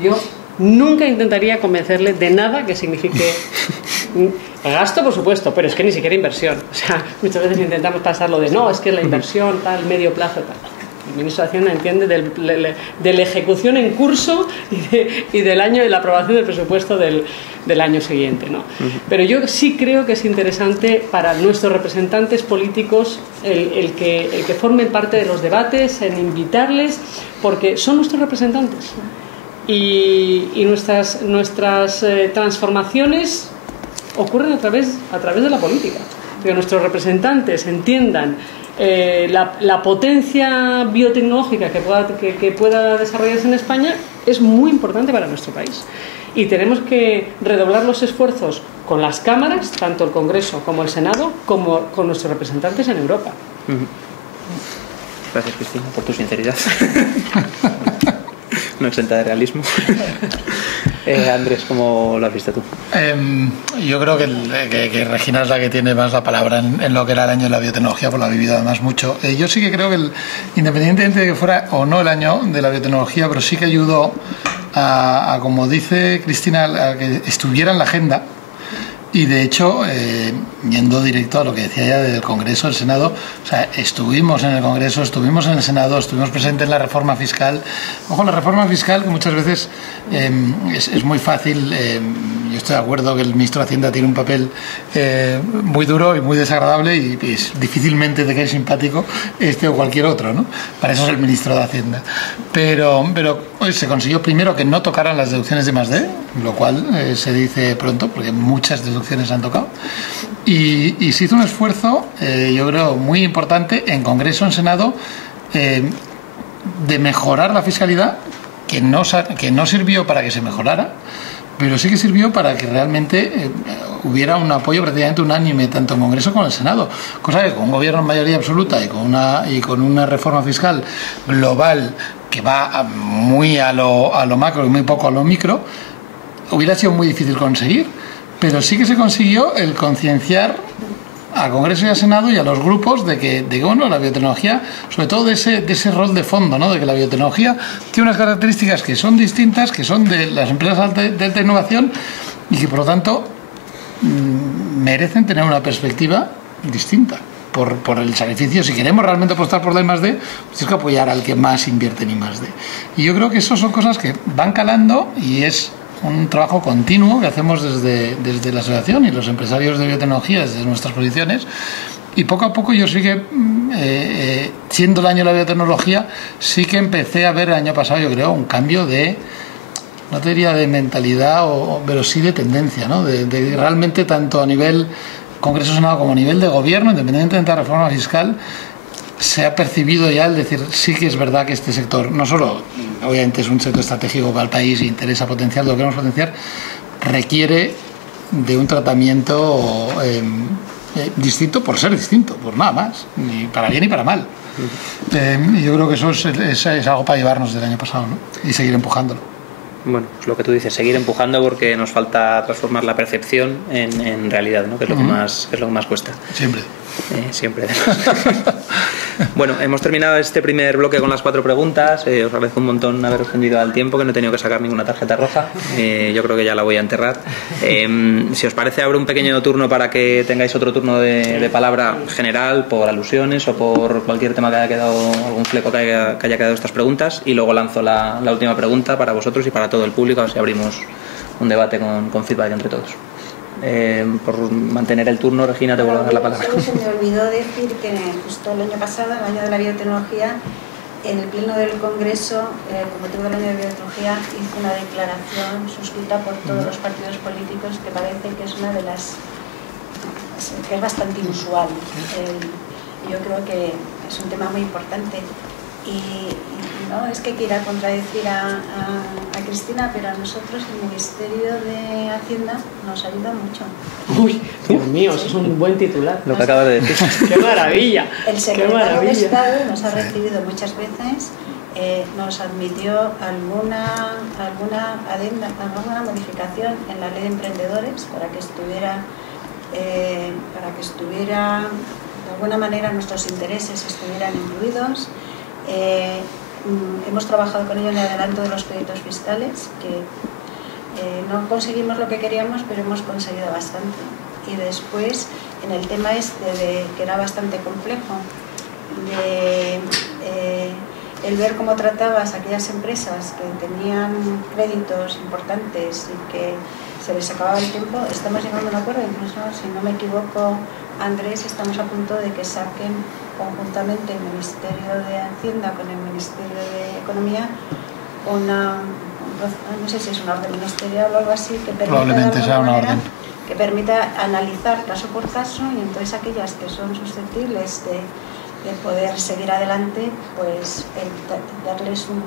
yo nunca intentaría convencerle de nada que signifique gasto, por supuesto, pero es que ni siquiera inversión. O sea, muchas veces intentamos pasarlo de no, es que la inversión tal, medio plazo tal. El ministro de Hacienda entiende de la ejecución en curso y del año de la aprobación del presupuesto del año siguiente, ¿no? Pero yo sí creo que es interesante para nuestros representantes políticos el que formen parte de los debates, en invitarles, porque son nuestros representantes y nuestras transformaciones ocurren a través de la política. Que nuestros representantes entiendan la potencia biotecnológica que pueda desarrollarse en España es muy importante para nuestro país. Y tenemos que redoblar los esfuerzos con las cámaras, tanto el Congreso como el Senado, como con nuestros representantes en Europa. Gracias, Cristina, por tu sinceridad. No exenta de realismo. Andrés, ¿cómo lo has visto tú? Yo creo que Regina es la que tiene más la palabra en lo que era el año de la biotecnología, pues lo ha vivido además mucho. Yo sí que creo que independientemente de que fuera o no el año de la biotecnología, pero sí que ayudó a como dice Cristina, a que estuviera en la agenda Y de hecho, yendo directo a lo que decía ya del Congreso, el Senado, o sea, estuvimos en el Congreso, estuvimos en el Senado, estuvimos presentes en la reforma fiscal. Ojo, la reforma fiscal, que muchas veces es muy fácil, yo estoy de acuerdo que el ministro de Hacienda tiene un papel muy duro y muy desagradable y es difícilmente te cae simpático este o cualquier otro, ¿no? Para eso es el ministro de Hacienda. Pero se consiguió primero que no tocaran las deducciones de +D, lo cual se dice pronto, porque muchas deducciones se han tocado, y se hizo un esfuerzo, yo creo, muy importante en Congreso, en Senado, de mejorar la fiscalidad, que no sirvió para que se mejorara, pero sí que sirvió para que realmente hubiera un apoyo prácticamente unánime tanto en Congreso como en el Senado, cosa que con un gobierno en mayoría absoluta y con una reforma fiscal global que va muy a lo macro y muy poco a lo micro, hubiera sido muy difícil conseguir. Pero sí que se consiguió el concienciar al Congreso y al Senado y a los grupos de que bueno, la biotecnología, sobre todo de ese rol de fondo, ¿no? De que la biotecnología tiene unas características que son distintas, que son de las empresas de alta innovación y que por lo tanto merecen tener una perspectiva distinta por el sacrificio. Si queremos realmente apostar por la I+D, pues es que apoyar al que más invierte en I+D. Y yo creo que eso son cosas que van calando y es un trabajo continuo que hacemos desde la asociación y los empresarios de biotecnología desde nuestras posiciones, y poco a poco yo sí que siendo el año de la biotecnología sí que empecé a ver el año pasado, yo creo, un cambio no te diría de mentalidad pero sí de tendencia, ¿no? De realmente tanto a nivel Congreso Senado como a nivel de gobierno, independientemente de la reforma fiscal, se ha percibido ya el decir, sí que es verdad que este sector, no solo, obviamente es un sector estratégico para el país e interesa potenciar, lo queremos potenciar, requiere de un tratamiento distinto por ser distinto, por nada más, ni para bien ni para mal. Yo creo que eso es algo para llevarnos del año pasado, ¿no? Y seguir empujándolo. Bueno, pues lo que tú dices, seguir empujando porque nos falta transformar la percepción en realidad, ¿no? Que es lo que más cuesta. Siempre. Siempre. Bueno, hemos terminado este primer bloque con las 4 preguntas. Os agradezco un montón haber respondido al tiempo, que no he tenido que sacar ninguna tarjeta roja. Yo creo que ya la voy a enterrar. Si os parece, abro un pequeño turno para que tengáis otro turno de palabra general por alusiones o por cualquier tema que haya quedado, algún fleco que haya quedado de estas preguntas, y luego lanzo la última pregunta para vosotros y para todo el público, a ver si abrimos un debate con feedback entre todos. Por mantener el turno, Regina, te vuelvo a dar la palabra. Solo se me olvidó decir que justo el año pasado, el año de la biotecnología, en el pleno del Congreso, con motivo del año de biotecnología, hizo una declaración suscrita por todos los partidos políticos que parece que es una de las que es bastante inusual. Yo creo que es un tema muy importante y no es que quiera contradecir a Cristina, pero a nosotros el Ministerio de Hacienda nos ayuda mucho. Uy, Dios mío, eso es un buen titular. Lo que acabas de decir. ¡Qué maravilla! El secretario de Estado nos ha recibido muchas veces, nos admitió alguna adenda, alguna modificación en la ley de emprendedores para que estuviera de alguna manera nuestros intereses estuvieran incluidos. Hemos trabajado con ello en el adelanto de los proyectos fiscales, que no conseguimos lo que queríamos, pero hemos conseguido bastante. Y después, en el tema que era bastante complejo, el ver cómo tratabas a aquellas empresas que tenían créditos importantes y que se les acababa el tiempo, estamos llegando a un acuerdo, incluso, si no me equivoco, Andrés, estamos a punto de que saquen conjuntamente el Ministerio de Hacienda con el Ministerio de Economía no sé si es una orden ministerial o algo así, que permita, probablemente sea una orden, que permita analizar caso por caso, y entonces aquellas que son susceptibles de poder seguir adelante, pues darles un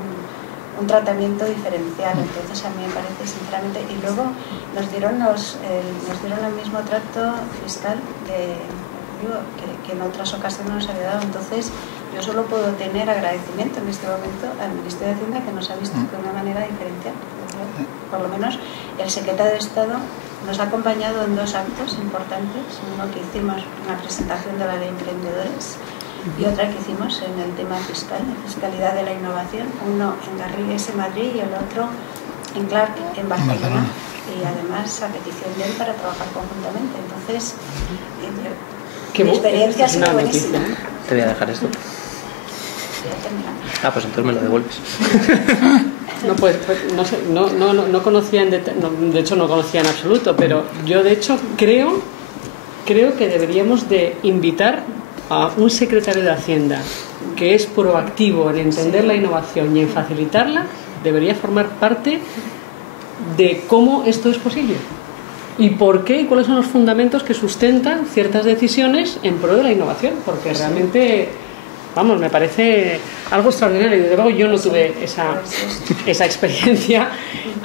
tratamiento diferencial. Entonces a mí me parece, sinceramente, y luego nos dieron el mismo trato fiscal que en otras ocasiones nos había dado. Entonces yo solo puedo tener agradecimiento en este momento al Ministerio de Hacienda, que nos ha visto de una manera diferencial. Por lo menos el secretario de Estado nos ha acompañado en 2 actos importantes, uno que hicimos una presentación de la ley de emprendedores y otra que hicimos en el tema fiscal, la fiscalidad de la innovación, uno en Garrigues, en Madrid, y el otro en Clark, en Barcelona. y además a petición de él para trabajar conjuntamente. Entonces, mi experiencia ha sido buenísima. Te voy a dejar esto. Pues entonces me lo devuelves. No, pues no conocía de hecho no conocía en absoluto, pero yo de hecho creo que deberíamos de invitar a un secretario de Hacienda que es proactivo en entender la innovación y en facilitarla, debería formar parte de cómo esto es posible y por qué y cuáles son los fundamentos que sustentan ciertas decisiones en pro de la innovación, porque realmente, vamos, me parece algo extraordinario y desde luego yo no tuve esa experiencia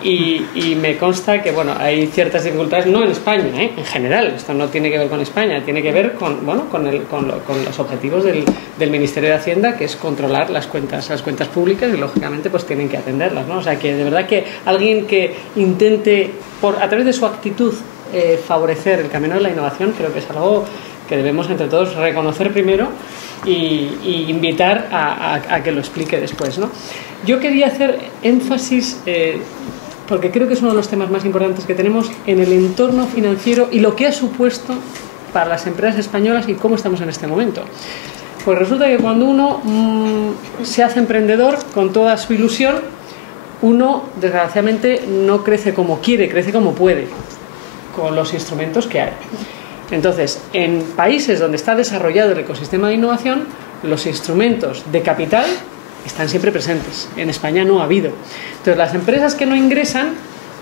y me consta que bueno, hay ciertas dificultades, no en España, en general, esto no tiene que ver con España, tiene que ver con los objetivos del Ministerio de Hacienda, que es controlar las cuentas públicas y lógicamente pues tienen que atenderlas, ¿no? O sea que de verdad que alguien que intente a través de su actitud favorecer el camino de la innovación, creo que es algo que debemos entre todos reconocer primero y invitar a que lo explique después, ¿no? Yo quería hacer énfasis, porque creo que es uno de los temas más importantes que tenemos, en el entorno financiero y lo que ha supuesto para las empresas españolas y cómo estamos en este momento. Pues resulta que cuando uno se hace emprendedor con toda su ilusión, uno desgraciadamente no crece como quiere, crece como puede, con los instrumentos que hay. Entonces, en países donde está desarrollado el ecosistema de innovación, los instrumentos de capital están siempre presentes. En España no ha habido. Entonces, las empresas que no ingresan,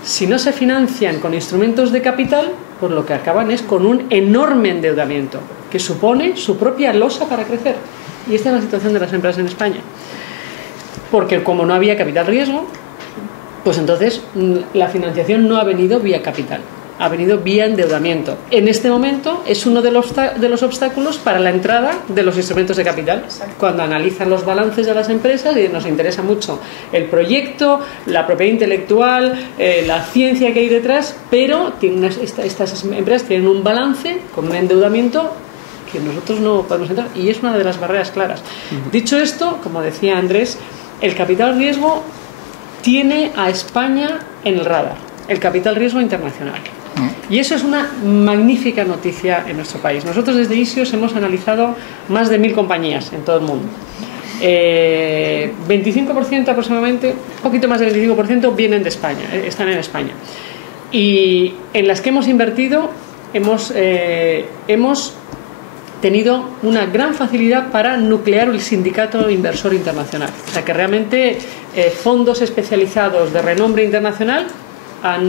si no se financian con instrumentos de capital, pues lo que acaban es con un enorme endeudamiento, que supone su propia losa para crecer. Y esta es la situación de las empresas en España. Porque como no había capital riesgo, pues entonces la financiación no ha venido vía capital, ha venido vía endeudamiento. En este momento es uno de los obstáculos para la entrada de los instrumentos de capital. Exacto. Cuando analizan los balances de las empresas, y nos interesa mucho el proyecto, la propiedad intelectual, la ciencia que hay detrás, pero estas empresas tienen un balance con un endeudamiento que nosotros no podemos entrar, y es una de las barreras claras. Dicho esto, como decía Andrés, el capital riesgo tiene a España en el radar, el capital riesgo internacional. Y eso es una magnífica noticia en nuestro país. Nosotros desde ISIOS hemos analizado más de 1000 compañías en todo el mundo. 25% aproximadamente, un poquito más del 25% vienen de España, están en España. Y en las que hemos invertido hemos tenido una gran facilidad para nuclear el sindicato inversor internacional. O sea que realmente fondos especializados de renombre internacional han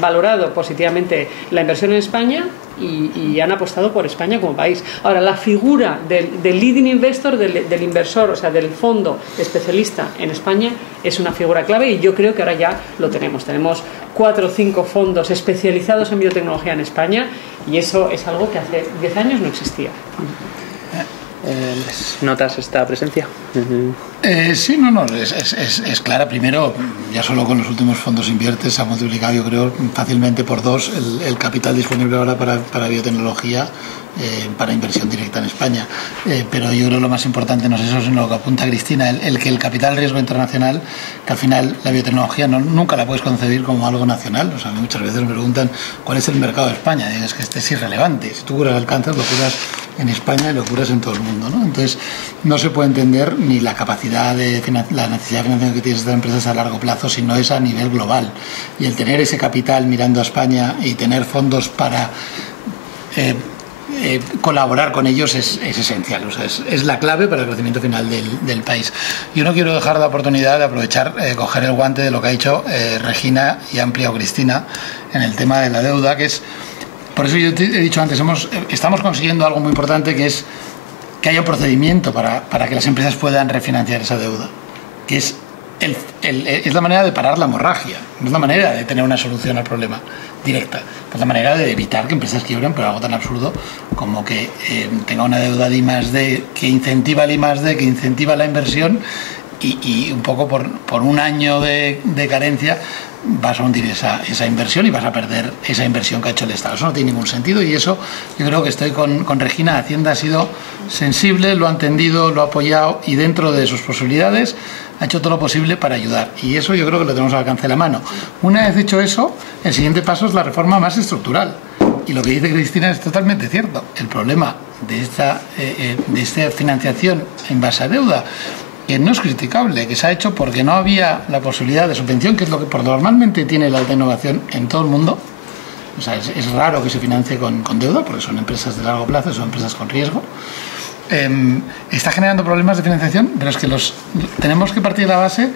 valorado positivamente la inversión en España y han apostado por España como país. Ahora, la figura del leading investor, del inversor, o sea, del fondo especialista en España, es una figura clave y yo creo que ahora ya lo tenemos. Tenemos 4 o 5 fondos especializados en biotecnología en España y eso es algo que hace 10 años no existía. ¿Notas esta presencia? Sí, no, es clara. Primero, ya solo con los últimos fondos Inviertes se ha multiplicado, yo creo, fácilmente por 2 el capital disponible ahora para biotecnología, para inversión directa en España. Pero yo creo que lo más importante no es eso, sino lo que apunta Cristina, el que el capital riesgo internacional, que al final la biotecnología nunca la puedes concebir como algo nacional. O sea, muchas veces me preguntan cuál es el mercado de España. Y es que este es irrelevante. Si tú curas el cáncer, lo curas en España y lo curas en todo el mundo, ¿no? Entonces, no se puede entender ni la capacidad la necesidad de financiación que tienen estas empresas a largo plazo, si no es a nivel global. Y el tener ese capital mirando a España y tener fondos para colaborar con ellos es esencial. O sea, es la clave para el crecimiento final del país. Yo no quiero dejar la oportunidad de aprovechar, coger el guante de lo que ha dicho Regina y ha ampliado Cristina en el tema de la deuda, que es, por eso yo te he dicho antes, estamos consiguiendo algo muy importante, que es que haya un procedimiento para que las empresas puedan refinanciar esa deuda, que es la manera de parar la hemorragia, no es la manera de tener una solución al problema directa, es la manera de evitar que empresas quiebren por algo tan absurdo como que tenga una deuda de I+D que incentiva el I+D, que incentiva la inversión y un poco por un año de carencia vas a hundir esa inversión y vas a perder esa inversión que ha hecho el Estado. Eso no tiene ningún sentido y eso yo creo que estoy con Regina. Hacienda ha sido sensible, lo ha entendido, lo ha apoyado y dentro de sus posibilidades ha hecho todo lo posible para ayudar. Y eso yo creo que lo tenemos al alcance de la mano. Una vez hecho eso, el siguiente paso es la reforma más estructural. Y lo que dice Cristina es totalmente cierto. El problema de esta financiación en base a deuda, que no es criticable, que se ha hecho porque no había la posibilidad de subvención, que es lo que normalmente tiene la alta innovación en todo el mundo. O sea, es raro que se financie con deuda, porque son empresas de largo plazo, son empresas con riesgo. Está generando problemas de financiación, pero es que tenemos que partir de la base,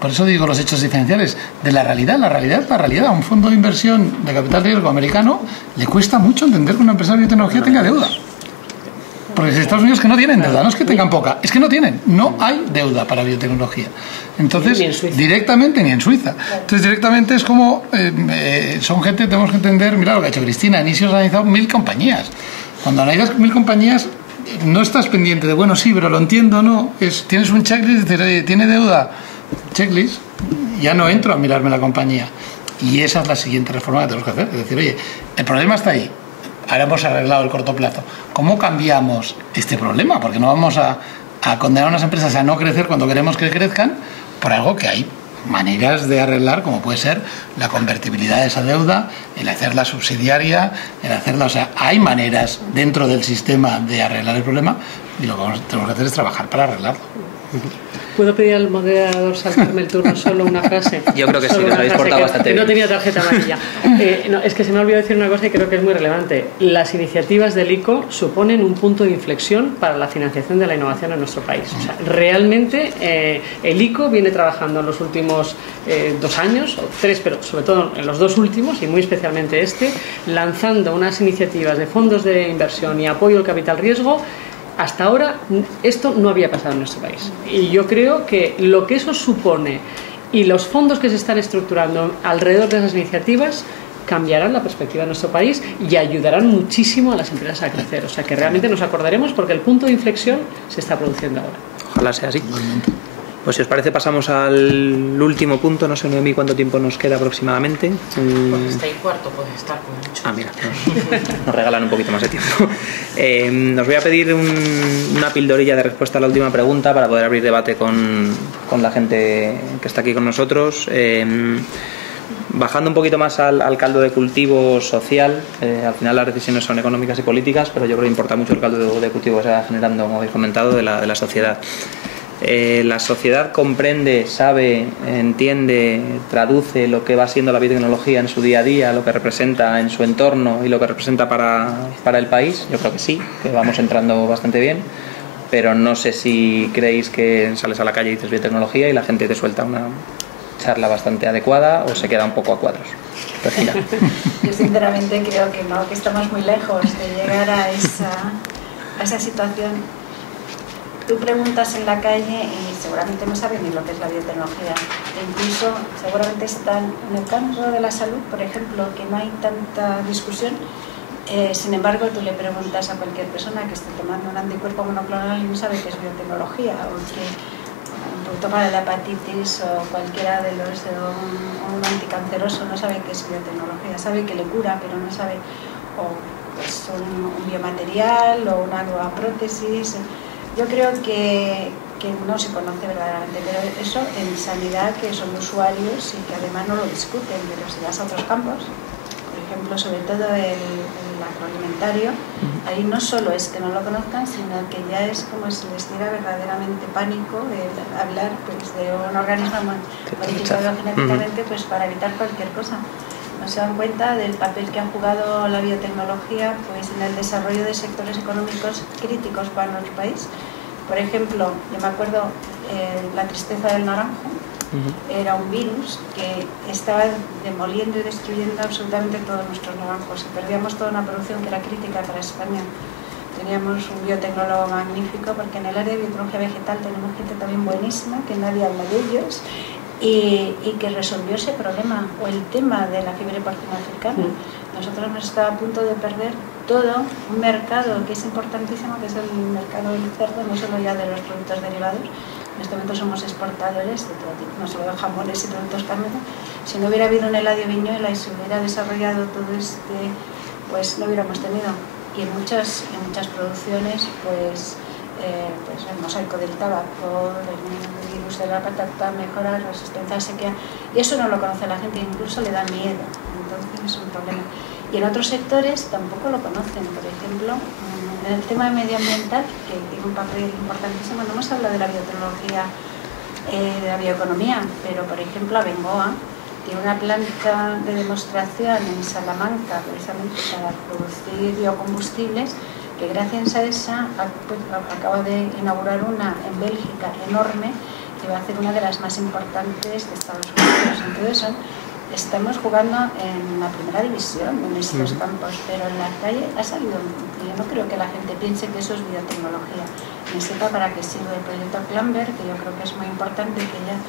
por eso digo los hechos diferenciales, de la realidad. La realidad es la realidad. A un fondo de inversión de capital riesgo americano le cuesta mucho entender que una empresa de biotecnología tenga deuda. Porque en Estados Unidos que no tienen deuda, no es que tengan poca, es que no tienen, no hay deuda para biotecnología. Entonces, directamente, ni en Suiza. Entonces, directamente es como, son gente, tenemos que entender, mira lo que ha hecho Cristina, en ISIO se han analizado 1000 compañías. Cuando analizas 1000 compañías, no estás pendiente de, bueno, sí, pero lo entiendo, no, tienes un checklist, dices, tiene deuda, checklist, ya no entro a mirarme la compañía. Y esa es la siguiente reforma que tenemos que hacer, es decir, oye, el problema está ahí. Ahora hemos arreglado el corto plazo. ¿Cómo cambiamos este problema? Porque no vamos a condenar a unas empresas a no crecer cuando queremos que crezcan por algo que hay maneras de arreglar, como puede ser la convertibilidad de esa deuda, el hacerla subsidiaria, el hacerla... O sea, hay maneras dentro del sistema de arreglar el problema y lo que tenemos que hacer es trabajar para arreglarlo. ¿Puedo pedir al moderador saltarme el turno solo una frase? Yo creo que sí, que os habéis portado bastante bien. No tenía tarjeta amarilla. No, es que se me ha olvidado decir una cosa y creo que es muy relevante. Las iniciativas del ICO suponen un punto de inflexión para la financiación de la innovación en nuestro país. O sea, realmente el ICO viene trabajando en los últimos 2 años, o 3, pero sobre todo en los 2 últimos, y muy especialmente lanzando unas iniciativas de fondos de inversión y apoyo al capital riesgo. Hasta ahora esto no había pasado en nuestro país y yo creo que lo que eso supone y los fondos que se están estructurando alrededor de esas iniciativas cambiarán la perspectiva de nuestro país y ayudarán muchísimo a las empresas a crecer. O sea que realmente nos acordaremos porque el punto de inflexión se está produciendo ahora. Ojalá sea así. Pues si os parece pasamos al último punto. No sé, Noemí, cuánto tiempo nos queda aproximadamente. Pues está ahí cuarto, puede estar con mucho. Ah, mira, nos regalan un poquito más de tiempo. Os voy a pedir una pildorilla de respuesta a la última pregunta para poder abrir debate con la gente que está aquí con nosotros. Bajando un poquito más al caldo de cultivo social, al final las decisiones son económicas y políticas, pero yo creo que importa mucho el caldo de cultivo que se va generando, como habéis comentado, de la sociedad. La sociedad comprende, sabe, entiende, traduce lo que va siendo la biotecnología en su día a día, lo que representa en su entorno y lo que representa para el país. Yo creo que sí, que vamos entrando bastante bien, pero no sé si creéis que sales a la calle y dices biotecnología y la gente te suelta una charla bastante adecuada o se queda un poco a cuadros. Regina. Yo sinceramente creo que no, que estamos muy lejos de llegar a esa situación. Tú preguntas en la calle y seguramente no saben ni lo que es la biotecnología. E incluso seguramente están en el campo de la salud, por ejemplo, que no hay tanta discusión. Sin embargo, tú le preguntas a cualquier persona que esté tomando un anticuerpo monoclonal y no sabe qué es biotecnología, o que toma la hepatitis o cualquiera de los un anticanceroso no sabe qué es biotecnología, sabe que le cura, pero no sabe o es un biomaterial o una nueva prótesis. Yo creo que no se conoce verdaderamente, pero eso en sanidad, que son usuarios y que además no lo discuten, pero si vas a otros campos, por ejemplo, sobre todo el agroalimentario, ahí no solo es que no lo conozcan, sino que ya es como si les diera verdaderamente pánico hablar pues, de un organismo modificado genéticamente pues, para evitar cualquier cosa. No se dan cuenta del papel que ha jugado la biotecnología pues, en el desarrollo de sectores económicos críticos para nuestro país. Por ejemplo, yo me acuerdo la tristeza del naranjo, era un virus que estaba demoliendo y destruyendo absolutamente todos nuestros naranjos y perdíamos toda una producción que era crítica para España. Teníamos un biotecnólogo magnífico porque en el área de biotecnología vegetal tenemos gente también buenísima, que nadie habla de ellos, y que resolvió ese problema, o el tema de la fiebre porcina africana. Nosotros nos está a punto de perder todo un mercado que es importantísimo, que es el mercado del cerdo, no solo ya de los productos derivados, En este momento somos exportadores de todo tipo, no solo de jamones y productos cárnicos. Si no hubiera habido un Eladio Viñuela y se hubiera desarrollado todo pues no hubiéramos tenido. Y en muchas producciones, pues el mosaico del tabaco, el virus de la patata, mejora la resistencia a sequía, y eso no lo conoce la gente, incluso le da miedo, entonces es un problema. Y en otros sectores tampoco lo conocen, por ejemplo, en el tema medioambiental, que tiene un papel importantísimo, no hemos hablado de la biotecnología, de la bioeconomía, pero por ejemplo Abengoa tiene una planta de demostración en Salamanca, precisamente para producir biocombustibles, que gracias a esa acaba de inaugurar una en Bélgica enorme, que va a ser una de las más importantes de Estados Unidos. Entonces estamos jugando en la primera división en estos campos, pero en la calle ha salido. Yo no creo que la gente piense que eso es biotecnología, ni sepa para qué sirve el proyecto Clamber, que yo creo que es muy importante, que ya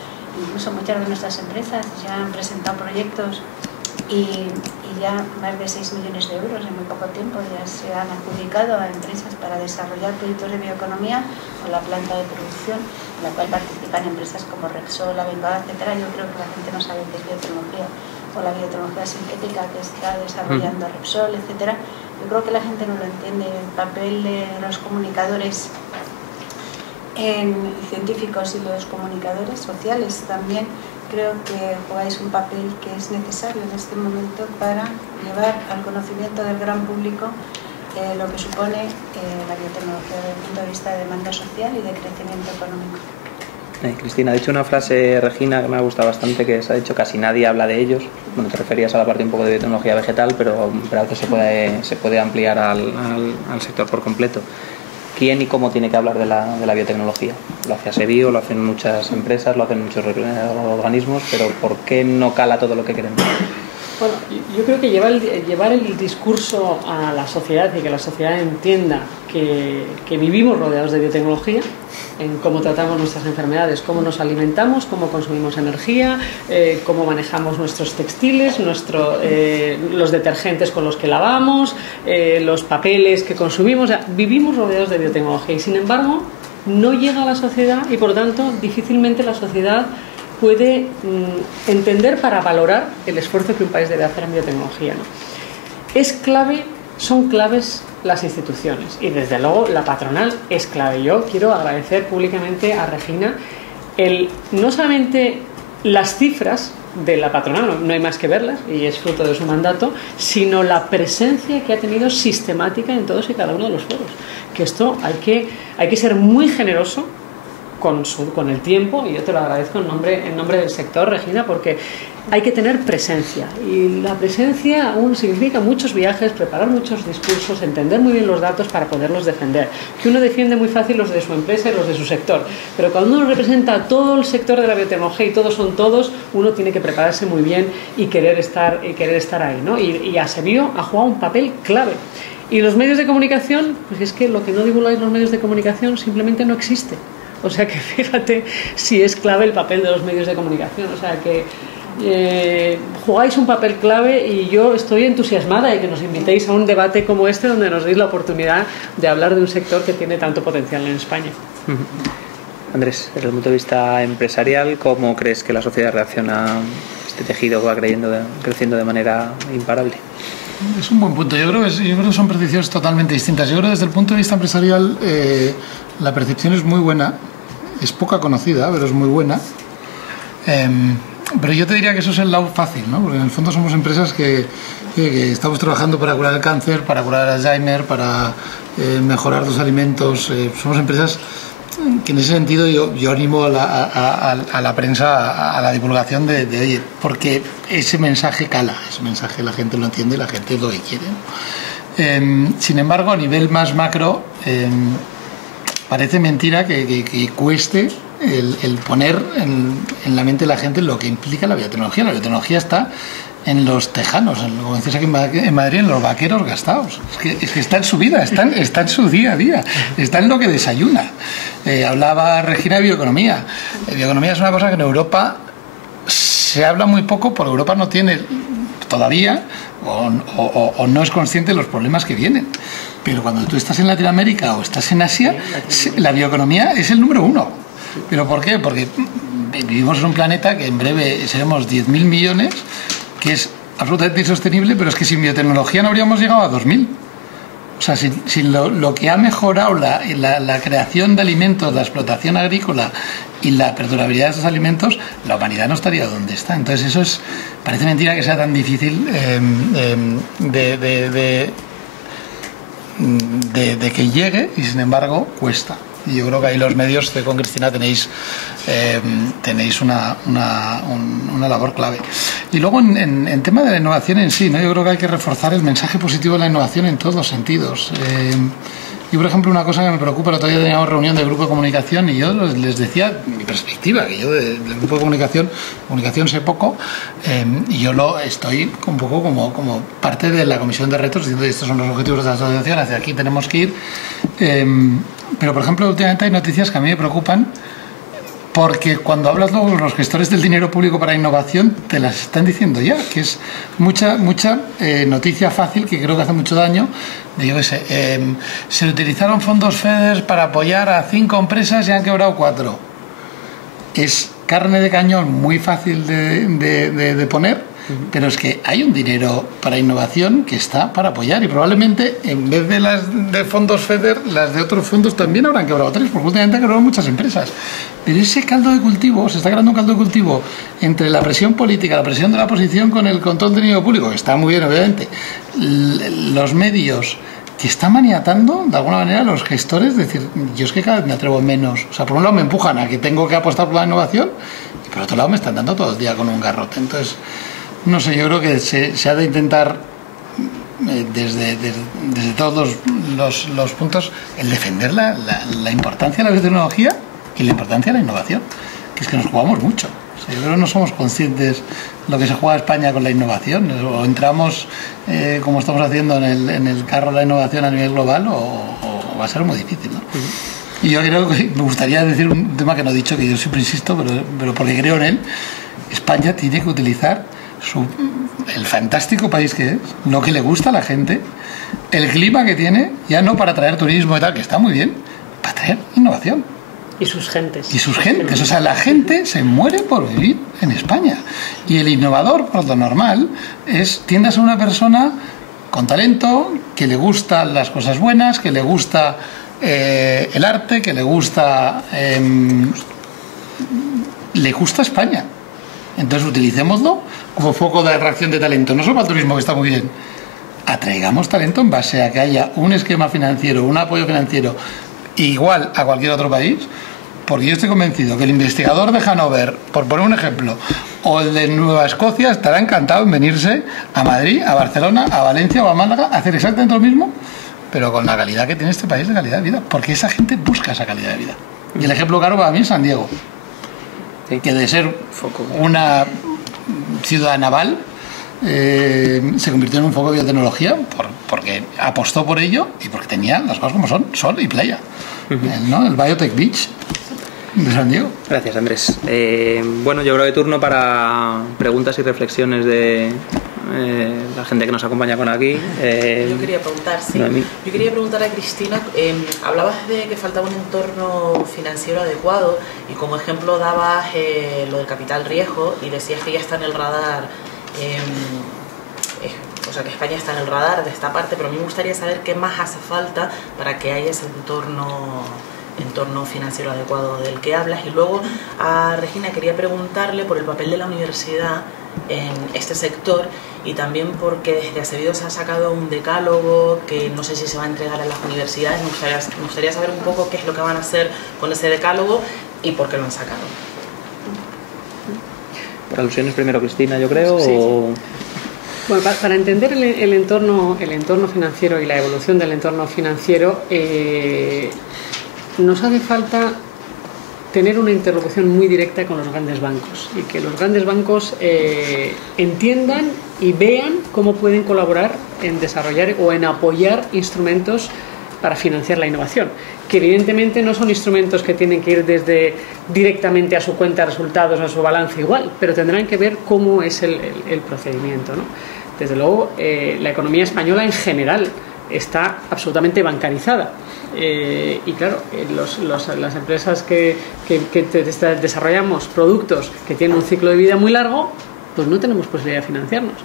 incluso muchas de nuestras empresas ya han presentado proyectos y ya más de 6 millones de euros en muy poco tiempo ya se han adjudicado a empresas para desarrollar proyectos de bioeconomía o la planta de producción, en la cual participan empresas como Repsol, Abengoa, etcétera. Yo creo que la gente no sabe qué es biotecnología, o la biotecnología sintética que está desarrollando Repsol, etcétera. Yo creo que la gente no lo entiende. El papel de los comunicadores científicos y los comunicadores sociales también creo que jugáis un papel que es necesario en este momento para llevar al conocimiento del gran público lo que supone la biotecnología desde el punto de vista de demanda social y de crecimiento económico. Cristina, ha dicho una frase, Regina, que me ha gustado bastante, que se ha dicho casi nadie habla de ellos. Bueno, te referías a la parte un poco de biotecnología vegetal, pero a veces se puede ampliar al sector por completo. ¿Quién y cómo tiene que hablar de la biotecnología? Lo hace ASEBIO, lo hacen muchas empresas, lo hacen muchos organismos, pero ¿por qué no cala todo lo que queremos? Bueno, yo creo que llevar el discurso a la sociedad y que la sociedad entienda que vivimos rodeados de biotecnología, en cómo tratamos nuestras enfermedades, cómo nos alimentamos, cómo consumimos energía, cómo manejamos nuestros textiles, los detergentes con los que lavamos, los papeles que consumimos. O sea, vivimos rodeados de biotecnología y sin embargo no llega a la sociedad y por lo tanto difícilmente la sociedad puede entender para valorar el esfuerzo que un país debe hacer en biotecnología, ¿no? Son claves las instituciones y desde luego la patronal es clave. Yo quiero agradecer públicamente a Regina no solamente las cifras de la patronal, no hay más que verlas y es fruto de su mandato, sino la presencia que ha tenido sistemática en todos y cada uno de los foros. Que esto hay que ser muy generoso con el tiempo, y yo te lo agradezco en nombre del sector, Regina, porque hay que tener presencia, y la presencia aún significa muchos viajes, preparar muchos discursos, entender muy bien los datos para poderlos defender, que uno defiende muy fácil los de su empresa y los de su sector, pero cuando uno representa a todo el sector de la biotecnología y todos son todos, uno tiene que prepararse muy bien y querer estar ahí, ¿no? Y ASEBIO ha jugado un papel clave. Y los medios de comunicación, pues es que lo que no divulgáis los medios de comunicación simplemente no existe. O sea que fíjate si es clave el papel de los medios de comunicación. O sea que jugáis un papel clave y yo estoy entusiasmada de que nos invitéis a un debate como este donde nos deis la oportunidad de hablar de un sector que tiene tanto potencial en España. Andrés, desde el punto de vista empresarial, ¿cómo crees que la sociedad reacciona a este tejido que va creciendo de manera imparable? Es un buen punto. Yo creo que son percepciones totalmente distintas. Yo creo que desde el punto de vista empresarial la percepción es muy buena, es poca conocida, pero es muy buena. Pero yo te diría que eso es el lado fácil, ¿no? Porque en el fondo somos empresas que estamos trabajando para curar el cáncer, para curar el Alzheimer, para mejorar los alimentos. Somos empresas que en ese sentido yo animo a la prensa a la divulgación de oye, porque ese mensaje cala, ese mensaje la gente lo entiende y la gente es lo que quiere. Sin embargo, a nivel más macro, parece mentira que cueste el poner en la mente de la gente lo que implica la biotecnología. La biotecnología está en los tejanos, como decías aquí en Madrid, en los vaqueros gastados. Es que está en su vida, está en su día a día, está en lo que desayuna. Hablaba Regina de bioeconomía. Bioeconomía es una cosa que en Europa se habla muy poco, porque Europa no tiene todavía o no es consciente de los problemas que vienen. Pero cuando tú estás en Latinoamérica o estás en Asia, la bioeconomía es el número uno. ¿Pero por qué? Porque vivimos en un planeta que en breve seremos 10.000 millones, que es absolutamente insostenible, pero es que sin biotecnología no habríamos llegado a 2.000. O sea, sin lo que ha mejorado la creación de alimentos, la explotación agrícola y la perdurabilidad de esos alimentos, la humanidad no estaría donde está. Entonces eso parece mentira que sea tan difícil de que llegue, y sin embargo cuesta. Y yo creo que ahí los medios, estoy con Cristina, tenéis una labor clave. Y luego en tema de la innovación en sí, ¿no? Yo creo que hay que reforzar el mensaje positivo de la innovación en todos los sentidos. Yo, por ejemplo, una cosa que me preocupa, el otro día teníamos reunión del grupo de comunicación y yo les decía mi perspectiva, que yo del grupo de comunicación sé poco, y yo lo estoy un poco como parte de la comisión de retos, diciendo que estos son los objetivos de la asociación, hacia aquí tenemos que ir. Pero, por ejemplo, últimamente hay noticias que a mí me preocupan, porque cuando hablas luego con los gestores del dinero público para innovación, te las están diciendo ya, que es mucha noticia fácil, que creo que hace mucho daño. Yo qué sé, se utilizaron fondos FEDER para apoyar a 5 empresas y han quebrado 4. Es carne de cañón muy fácil de poner, pero es que hay un dinero para innovación que está para apoyar, y probablemente en vez de las de fondos FEDER, las de otros fondos también habrán quebrado 3, porque últimamente han quebrado muchas empresas. Pero ese caldo de cultivo, se está creando un caldo de cultivo entre la presión política, la presión de la oposición con el control del dinero público, que está muy bien obviamente, los medios, que está maniatando de alguna manera a los gestores. Es decir, yo es que cada vez me atrevo menos. O sea, por un lado me empujan a que tengo que apostar por la innovación, y por otro lado me están dando todo el día con un garrote. Entonces, no sé, yo creo que se ha de intentar desde todos los puntos el defender la importancia de la biotecnología y la importancia de la innovación, que es que nos jugamos mucho. O sea, yo creo que no somos conscientes lo que se juega España con la innovación, o entramos como estamos haciendo en el carro de la innovación a nivel global, o va a ser muy difícil, ¿no? Y yo creo que me gustaría decir un tema que no he dicho, que yo siempre insisto, pero porque creo en él. España tiene que utilizar el fantástico país que es, lo que le gusta a la gente, el clima que tiene, ya no para traer turismo y tal, que está muy bien, para traer innovación. Y sus gentes. Y sus gentes. O sea, la gente se muere por vivir en España. Y el innovador, por lo normal, tiende a ser una persona con talento, que le gustan las cosas buenas, que le gusta el arte, que le gusta España. Entonces utilicémoslo como foco de atracción de talento, no solo para el turismo, que está muy bien. Atraigamos talento en base a que haya un esquema financiero, un apoyo financiero igual a cualquier otro país, porque yo estoy convencido que el investigador de Hannover, por poner un ejemplo, o el de Nueva Escocia, estará encantado en venirse a Madrid, a Barcelona, a Valencia o a Málaga a hacer exactamente lo mismo, pero con la calidad que tiene este país de calidad de vida, porque esa gente busca esa calidad de vida. Y el ejemplo claro para mí es San Diego, que de ser una ciudad naval se convirtió en un foco de biotecnología porque apostó por ello y porque tenía las cosas como son, sol y playa. El Biotech Beach de San Diego. Gracias, Andrés. Bueno, yo creo que turno para preguntas y reflexiones de la gente que nos acompaña con aquí. Yo quería preguntar, yo quería preguntar a Cristina, hablabas de que faltaba un entorno financiero adecuado y como ejemplo dabas lo del capital riesgo y decías que ya está en el radar, o sea que España está en el radar de esta parte, pero a mí me gustaría saber qué más hace falta para que haya ese entorno financiero adecuado del que hablas. Y luego a Regina quería preguntarle por el papel de la universidad en este sector y también porque desde Acevedo se ha sacado un decálogo que no sé si se va a entregar a las universidades. Me gustaría saber un poco qué es lo que van a hacer con ese decálogo y por qué lo han sacado. Por alusiones primero Cristina, yo creo. Sí. Bueno, para entender el entorno financiero y la evolución del entorno financiero, nos hace falta tener una interlocución muy directa con los grandes bancos y que los grandes bancos entiendan y vean cómo pueden colaborar en desarrollar o en apoyar instrumentos para financiar la innovación, que evidentemente no son instrumentos que tienen que ir directamente a su cuenta de resultados, a su balance igual, pero tendrán que ver cómo es el procedimiento, ¿no? Desde luego, la economía española en general está absolutamente bancarizada. Y claro, las empresas que desarrollamos productos que tienen un ciclo de vida muy largo, pues no tenemos posibilidad de financiarnos.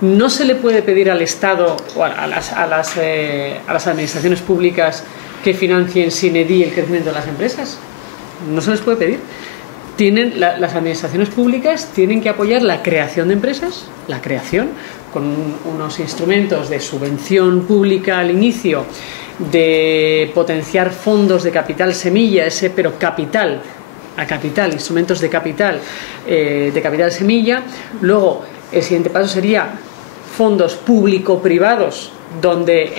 No se le puede pedir al Estado o a las administraciones públicas que financien sine die el crecimiento de las empresas. No se les puede pedir. Las administraciones públicas tienen que apoyar la creación de empresas, la creación, con unos instrumentos de subvención pública al inicio, de potenciar fondos de capital semilla, pero capital a capital, instrumentos de capital semilla. Luego, el siguiente paso sería fondos público-privados, donde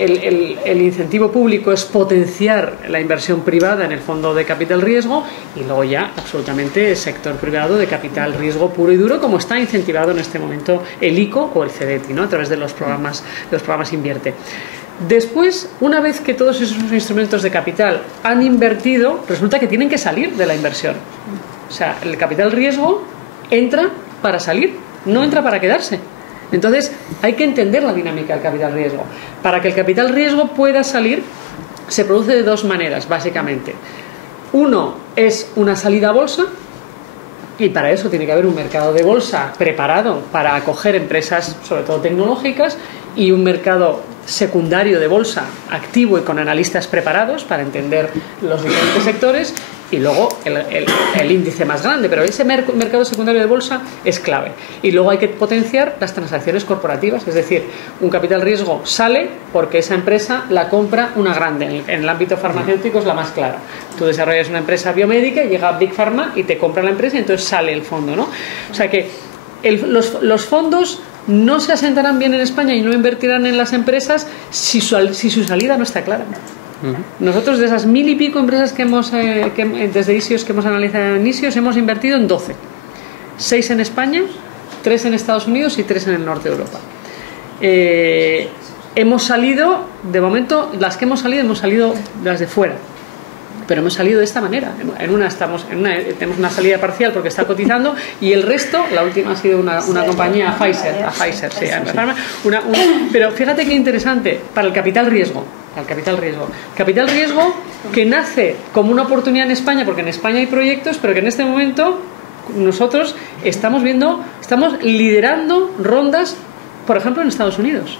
el incentivo público es potenciar la inversión privada en el fondo de capital riesgo, y luego ya absolutamente el sector privado de capital riesgo puro y duro, como está incentivado en este momento el ICO o el CEDETI, ¿no? A través de los programas Invierte. Después, una vez que todos esos instrumentos de capital han invertido, resulta que tienen que salir de la inversión. O sea, el capital riesgo entra para salir, no entra para quedarse. Entonces, hay que entender la dinámica del capital riesgo. Para que el capital riesgo pueda salir, se produce de dos maneras, básicamente. Uno es una salida a bolsa, y para eso tiene que haber un mercado de bolsa preparado para acoger empresas, sobre todo tecnológicas, y un mercado secundario de bolsa activo y con analistas preparados para entender los diferentes sectores, y luego el índice más grande, pero ese mercado secundario de bolsa es clave. Y luego hay que potenciar las transacciones corporativas, es decir, un capital riesgo sale porque esa empresa la compra una grande. En el ámbito farmacéutico es la más clara. Tú desarrollas una empresa biomédica y llega Big Pharma y te compra la empresa y entonces sale el fondo, ¿no? O sea que los fondos no se asentarán bien en España y no invertirán en las empresas si su salida no está clara. Nosotros, de esas 1000 y pico empresas desde ISIOS que hemos analizado en ISIOS, hemos invertido en 12. 6 en España, 3 en Estados Unidos y 3 en el norte de Europa. Hemos salido, de momento, las que hemos salido las de fuera. Pero hemos salido de esta manera. Tenemos una salida parcial porque está cotizando, y el resto, la última ha sido una compañía, Pfizer, sí. Pero fíjate qué interesante, para el capital riesgo. Capital riesgo que nace como una oportunidad en España, porque en España hay proyectos, pero que en este momento nosotros estamos liderando rondas, por ejemplo, en Estados Unidos.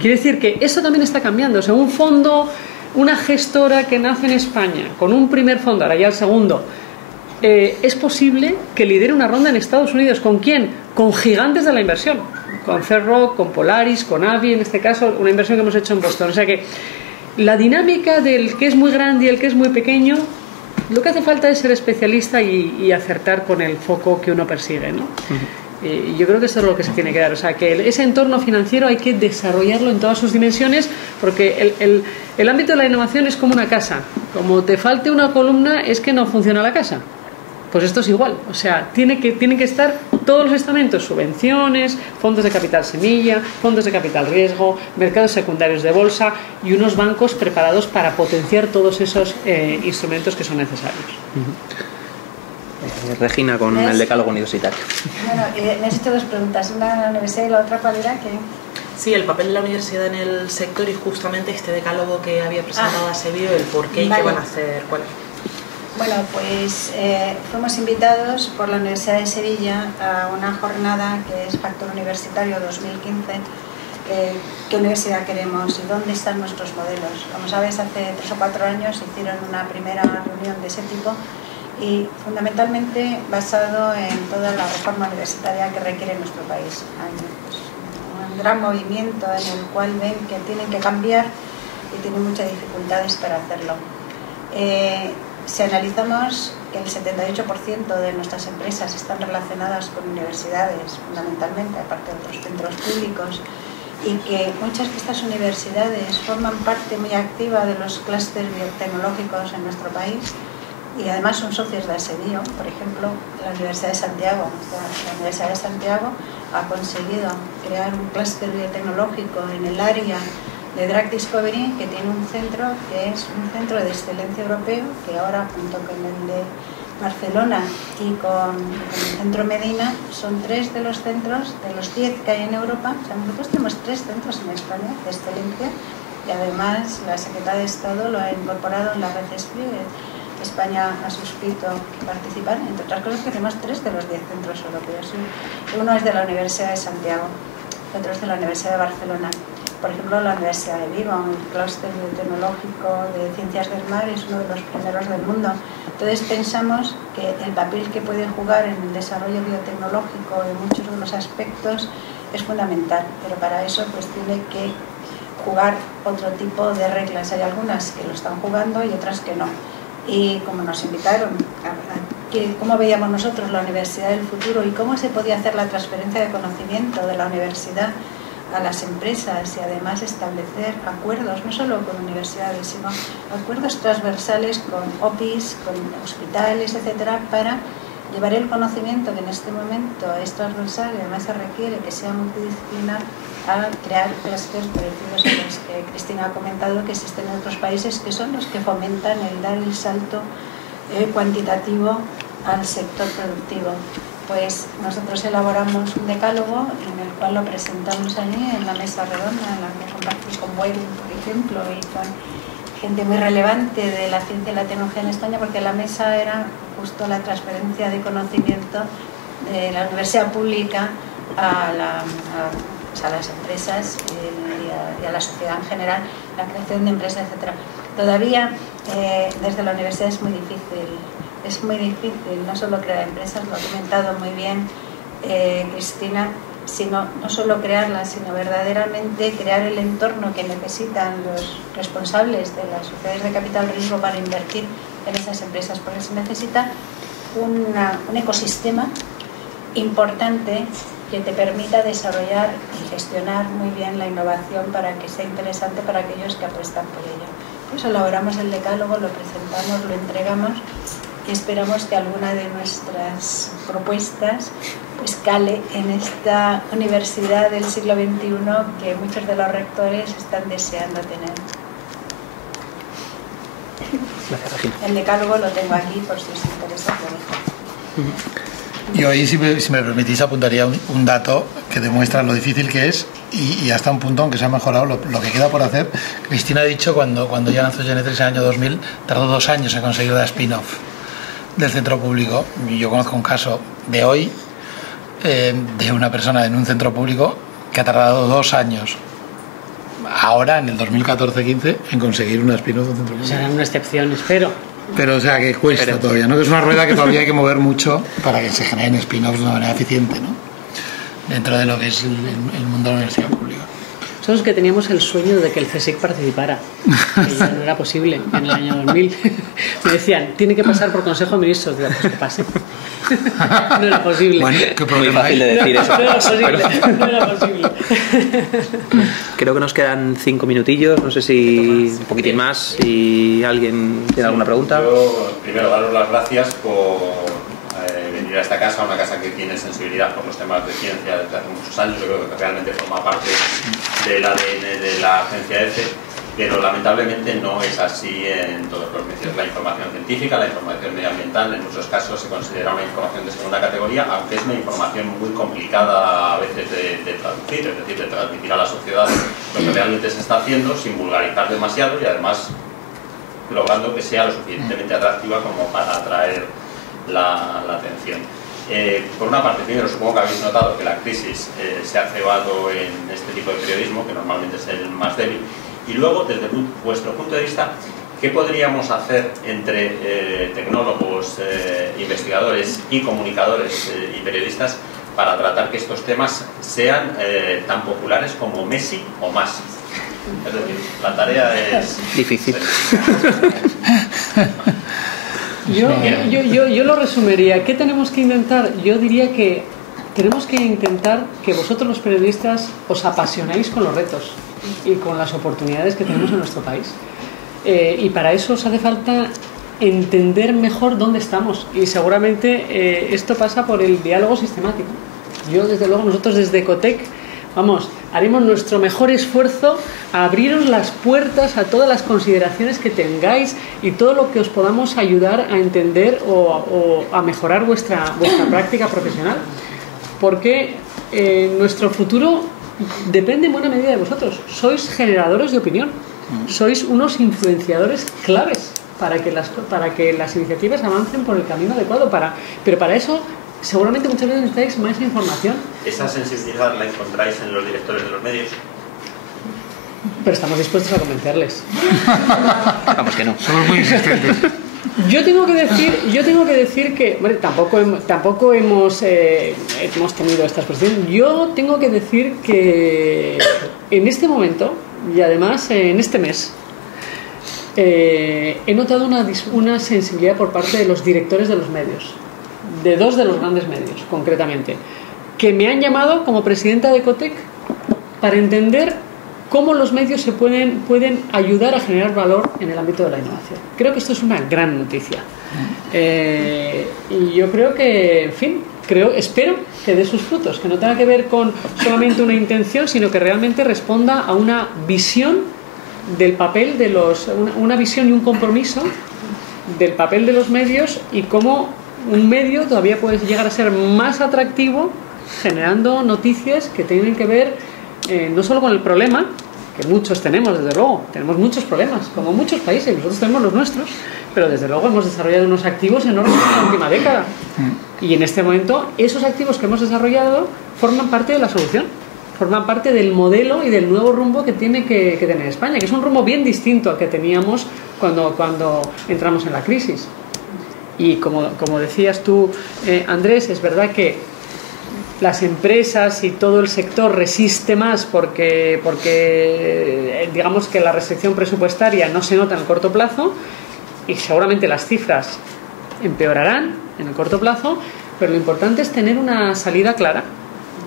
Quiere decir que eso también está cambiando. O sea, un fondo, una gestora que nace en España con un primer fondo, ahora ya el segundo, es posible que lidere una ronda en Estados Unidos. ¿Con quién? Con gigantes de la inversión, con Cerrock, con Polaris, con Avi, en este caso una inversión que hemos hecho en Boston. O sea que la dinámica del que es muy grande y el que es muy pequeño, lo que hace falta es ser especialista y acertar con el foco que uno persigue, ¿no? Y yo creo que eso es lo que se tiene que dar. O sea, que ese entorno financiero hay que desarrollarlo en todas sus dimensiones, porque el ámbito de la innovación es como una casa. Como te falte una columna, es que no funciona la casa. Pues esto es igual. O sea, tienen que estar todos los estamentos: subvenciones, fondos de capital semilla, fondos de capital riesgo, mercados secundarios de bolsa y unos bancos preparados para potenciar todos esos instrumentos que son necesarios. Regina, con el decálogo universitario. Bueno, me has hecho dos preguntas, una en la universidad y la otra ¿cuál era? Sí, el papel de la universidad en el sector, y justamente este decálogo que había presentado a Sevilla, el por qué y qué van a hacer. Bueno, pues fuimos invitados por la Universidad de Sevilla a una jornada que es Factor Universitario 2015. ¿Qué universidad queremos y dónde están nuestros modelos? Como sabes, hace 3 o 4 años hicieron una primera reunión de ese tipo, y fundamentalmente basado en toda la reforma universitaria que requiere nuestro país. Hay un gran movimiento en el cual ven que tienen que cambiar y tienen muchas dificultades para hacerlo. Si analizamos que el 78% de nuestras empresas están relacionadas con universidades, fundamentalmente, aparte de otros centros públicos, y que muchas de estas universidades forman parte muy activa de los clústeres biotecnológicos en nuestro país, y además son socios de ASEBIO. Por ejemplo, la Universidad de Santiago. La Universidad de Santiago ha conseguido crear un clúster biotecnológico en el área de Drug Discovery, que tiene un centro que es un centro de excelencia europeo, que ahora, junto con el de Barcelona y con el centro Medina, son 3 de los centros de los 10 que hay en Europa. O sea, nosotros tenemos 3 centros en España de excelencia y además la Secretaría de Estado lo ha incorporado en la red SPRI. España ha suscrito participar, entre otras cosas que tenemos 3 de los 10 centros europeos. Uno es de la Universidad de Santiago, otro es de la Universidad de Barcelona. Por ejemplo, la Universidad de Vigo, el clúster tecnológico de ciencias del mar, es uno de los primeros del mundo. Entonces pensamos que el papel que puede jugar en el desarrollo biotecnológico en muchos de los aspectos es fundamental, pero para eso pues tiene que jugar otro tipo de reglas. Hay algunas que lo están jugando y otras que no. Y como nos invitaron a cómo veíamos nosotros la universidad del futuro y cómo se podía hacer la transferencia de conocimiento de la universidad a las empresas y además establecer acuerdos, no solo con universidades, sino acuerdos transversales con OPIs, con hospitales, etcétera, para llevar el conocimiento que en este momento es transversal y además se requiere que sea multidisciplinar, a crear clústeres parecidos a los que Cristina ha comentado que existen en otros países, que son los que fomentan el dar el salto cuantitativo al sector productivo. Pues nosotros elaboramos un decálogo en el cual lo presentamos allí en la mesa redonda, en la que compartimos con Boeing, por ejemplo, y con gente muy relevante de la ciencia y la tecnología en España, porque la mesa era justo la transferencia de conocimiento de la universidad pública a las empresas y a la sociedad en general, la creación de empresas, etc. Todavía desde la universidad es muy difícil no solo crear empresas, lo ha comentado muy bien Cristina, sino no solo crearlas, sino verdaderamente crear el entorno que necesitan los responsables de las sociedades de capital riesgo para invertir en esas empresas, porque se necesita un ecosistema importante que te permita desarrollar y gestionar muy bien la innovación para que sea interesante para aquellos que apuestan por ello. Pues elaboramos el decálogo, lo presentamos, lo entregamos y esperamos que alguna de nuestras propuestas pues cale en esta universidad del siglo XXI que muchos de los rectores están deseando tener. Gracias, Regina. El decálogo lo tengo aquí por si os interesa, lo dejo. Yo ahí, si me permitís, apuntaría un dato que demuestra lo difícil que es y hasta un punto, aunque se ha mejorado, lo que queda por hacer. Cristina ha dicho cuando ya lanzó Genetrix en el año 2000, tardó 2 años en conseguir la spin-off del centro público. Y yo conozco un caso de hoy de una persona en un centro público que ha tardado 2 años, ahora en el 2014-15, en conseguir una spin-off del centro público. Será una excepción, espero. Pero o sea que cuesta todavía, ¿no? Que es una rueda que todavía hay que mover mucho para que se generen spin-offs de una manera eficiente, ¿no? Dentro de lo que es el mundo de la universidad pública. Somos que teníamos el sueño de que el CSIC participara, que ya no era posible en el año 2000. Me decían, tiene que pasar por Consejo de Ministros. Digo, pues que pase. No era posible. Bueno, qué problema. Muy fácil de decir eso. No era posible. No era posible. Creo que nos quedan 5 minutillos, no sé si un poquitín más, si alguien tiene alguna pregunta. Yo primero daros las gracias por venir a esta casa, una casa que tiene sensibilidad por los temas de ciencia desde hace muchos años. Yo creo que realmente forma parte del ADN de la agencia EFE, pero lamentablemente no es así en todos los medios. La información científica, la información medioambiental, en muchos casos se considera una información de segunda categoría, aunque es una información muy complicada a veces de traducir, es decir, de transmitir a la sociedad lo que realmente se está haciendo sin vulgarizar demasiado y además logrando que sea lo suficientemente atractiva como para atraer la atención. Por una parte, primero, supongo que habéis notado que la crisis se ha cebado en este tipo de periodismo, que normalmente es el más débil, y luego, desde vuestro punto de vista, ¿qué podríamos hacer entre tecnólogos, investigadores y comunicadores y periodistas para tratar que estos temas sean tan populares como Messi o Masi? Es decir, la tarea es difícil. Yo lo resumiría. ¿Qué tenemos que intentar? Yo diría que tenemos que intentar que vosotros los periodistas os apasionéis con los retos y con las oportunidades que tenemos en nuestro país. Y para eso os hace falta entender mejor dónde estamos. Y seguramente esto pasa por el diálogo sistemático. Yo, desde luego, nosotros desde Ecotec, haremos nuestro mejor esfuerzo a abriros las puertas a todas las consideraciones que tengáis y todo lo que os podamos ayudar a entender o a mejorar vuestra práctica profesional. Porque nuestro futuro depende en buena medida de vosotros. Sois generadores de opinión. Sois unos influenciadores claves para que las iniciativas avancen por el camino adecuado. Pero para eso seguramente muchas veces necesitáis más información. ¿Esa sensibilidad la encontráis en los directores de los medios? Pero estamos dispuestos a convencerles. Vamos que no. Somos muy insistentes. Yo tengo que decir que bueno, tampoco hemos tenido esta exposición. Yo tengo que decir que en este momento y además en este mes he notado una sensibilidad por parte de los directores de los medios, de dos de los grandes medios concretamente, que me han llamado como presidenta de Ecotec para entender cómo los medios pueden ayudar a generar valor en el ámbito de la innovación. Creo que esto es una gran noticia. Y yo creo que, en fin, espero que dé sus frutos, que no tenga que ver con solamente una intención, sino que realmente responda a una visión del papel de una visión y un compromiso del papel de los medios y cómo un medio todavía puede llegar a ser más atractivo generando noticias que tienen que ver no solo con el problema, que muchos tenemos, desde luego, tenemos muchos problemas, como muchos países, nosotros tenemos los nuestros, pero desde luego hemos desarrollado unos activos enormes en la última década. Y en este momento, esos activos que hemos desarrollado forman parte de la solución, forman parte del modelo y del nuevo rumbo que tiene que tener España, que es un rumbo bien distinto al que teníamos cuando entramos en la crisis. Y como decías tú, Andrés, es verdad que las empresas y todo el sector resiste más porque digamos que la restricción presupuestaria no se nota en el corto plazo y seguramente las cifras empeorarán en el corto plazo, pero lo importante es tener una salida clara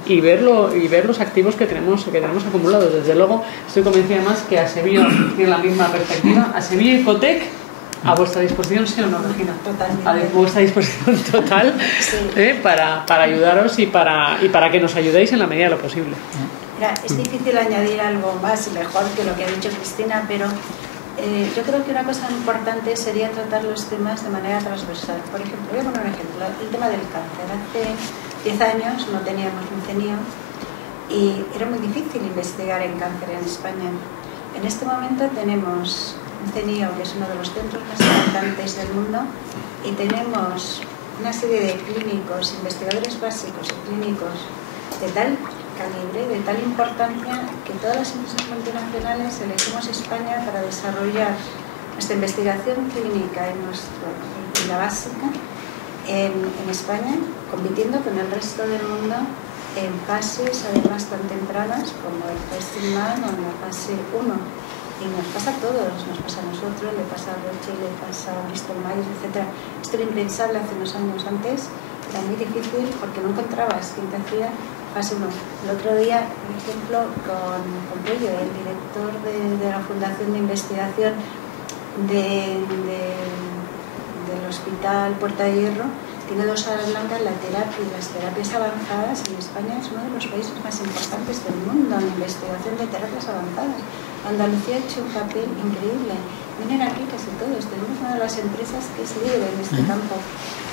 y ver los activos que tenemos acumulados. Desde luego estoy convencida además que ASEBIO tiene la misma perspectiva. ASEBIO y Ecotec a vuestra disposición, ¿sí o no, Regina? Totalmente. A vuestra disposición total, sí. Para ayudaros y para que nos ayudéis en la medida de lo posible. Mira, es difícil añadir algo más y mejor que lo que ha dicho Cristina, pero yo creo que una cosa importante sería tratar los temas de manera transversal. Por ejemplo, voy a poner un ejemplo, el tema del cáncer. Hace 10 años no teníamos un CENIO y era muy difícil investigar en cáncer en España. En este momento tenemos un CENIO, que es uno de los centros más importantes del mundo, y tenemos una serie de clínicos, investigadores básicos y clínicos de tal calibre, de tal importancia, que todas las empresas multinacionales elegimos España para desarrollar nuestra investigación clínica y la básica en España, compitiendo con el resto del mundo en fases además tan tempranas como el First in Man o en la fase 1. Y nos pasa a todos, nos pasa a nosotros, le pasa a Roche, le pasa a Bristol Myers, etc. Esto era impensable hace unos años antes, era muy difícil porque no encontrabas quien te hacía fase 1. El otro día, por ejemplo, con Pello, el director de la Fundación de Investigación del Hospital Puerta de Hierro, tiene 2 horas blancas la terapia y las terapias avanzadas en España es uno de los países más importantes del mundo en investigación de terapias avanzadas. Andalucía ha hecho un papel increíble. Vienen aquí casi todos. Tenemos una de las empresas que es líder en este campo.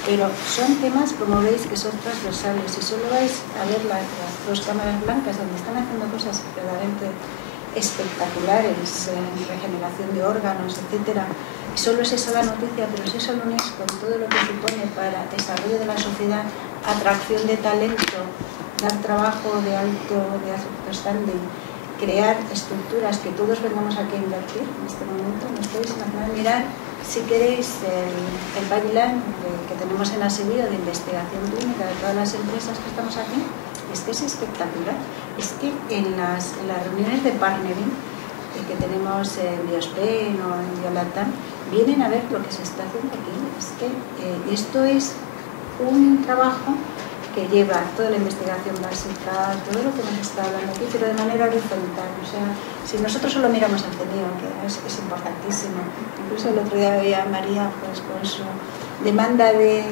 Pero son temas, como veis, que son transversales. Si solo vais a ver las 2 cámaras blancas donde están haciendo cosas verdaderamente espectaculares en regeneración de órganos, etcétera, y solo es esa la noticia, pero si eso lo unes con todo lo que supone para desarrollo de la sociedad, atracción de talento, dar trabajo de alto standing, crear estructuras que todos vengamos aquí a invertir en este momento, nos podéis imaginar. Mirad, si queréis, el pipeline que tenemos en ASEBIO de investigación clínica de todas las empresas que estamos aquí, es que es espectacular. Es que en las reuniones de partnering que tenemos en Biospen o en Biolatam, vienen a ver lo que se está haciendo aquí. Es que esto es un trabajo que lleva toda la investigación básica, todo lo que nos está hablando aquí, pero de manera horizontal. O sea, si nosotros solo miramos el CENIO, que es importantísimo, incluso el otro día veía a María pues, con su demanda de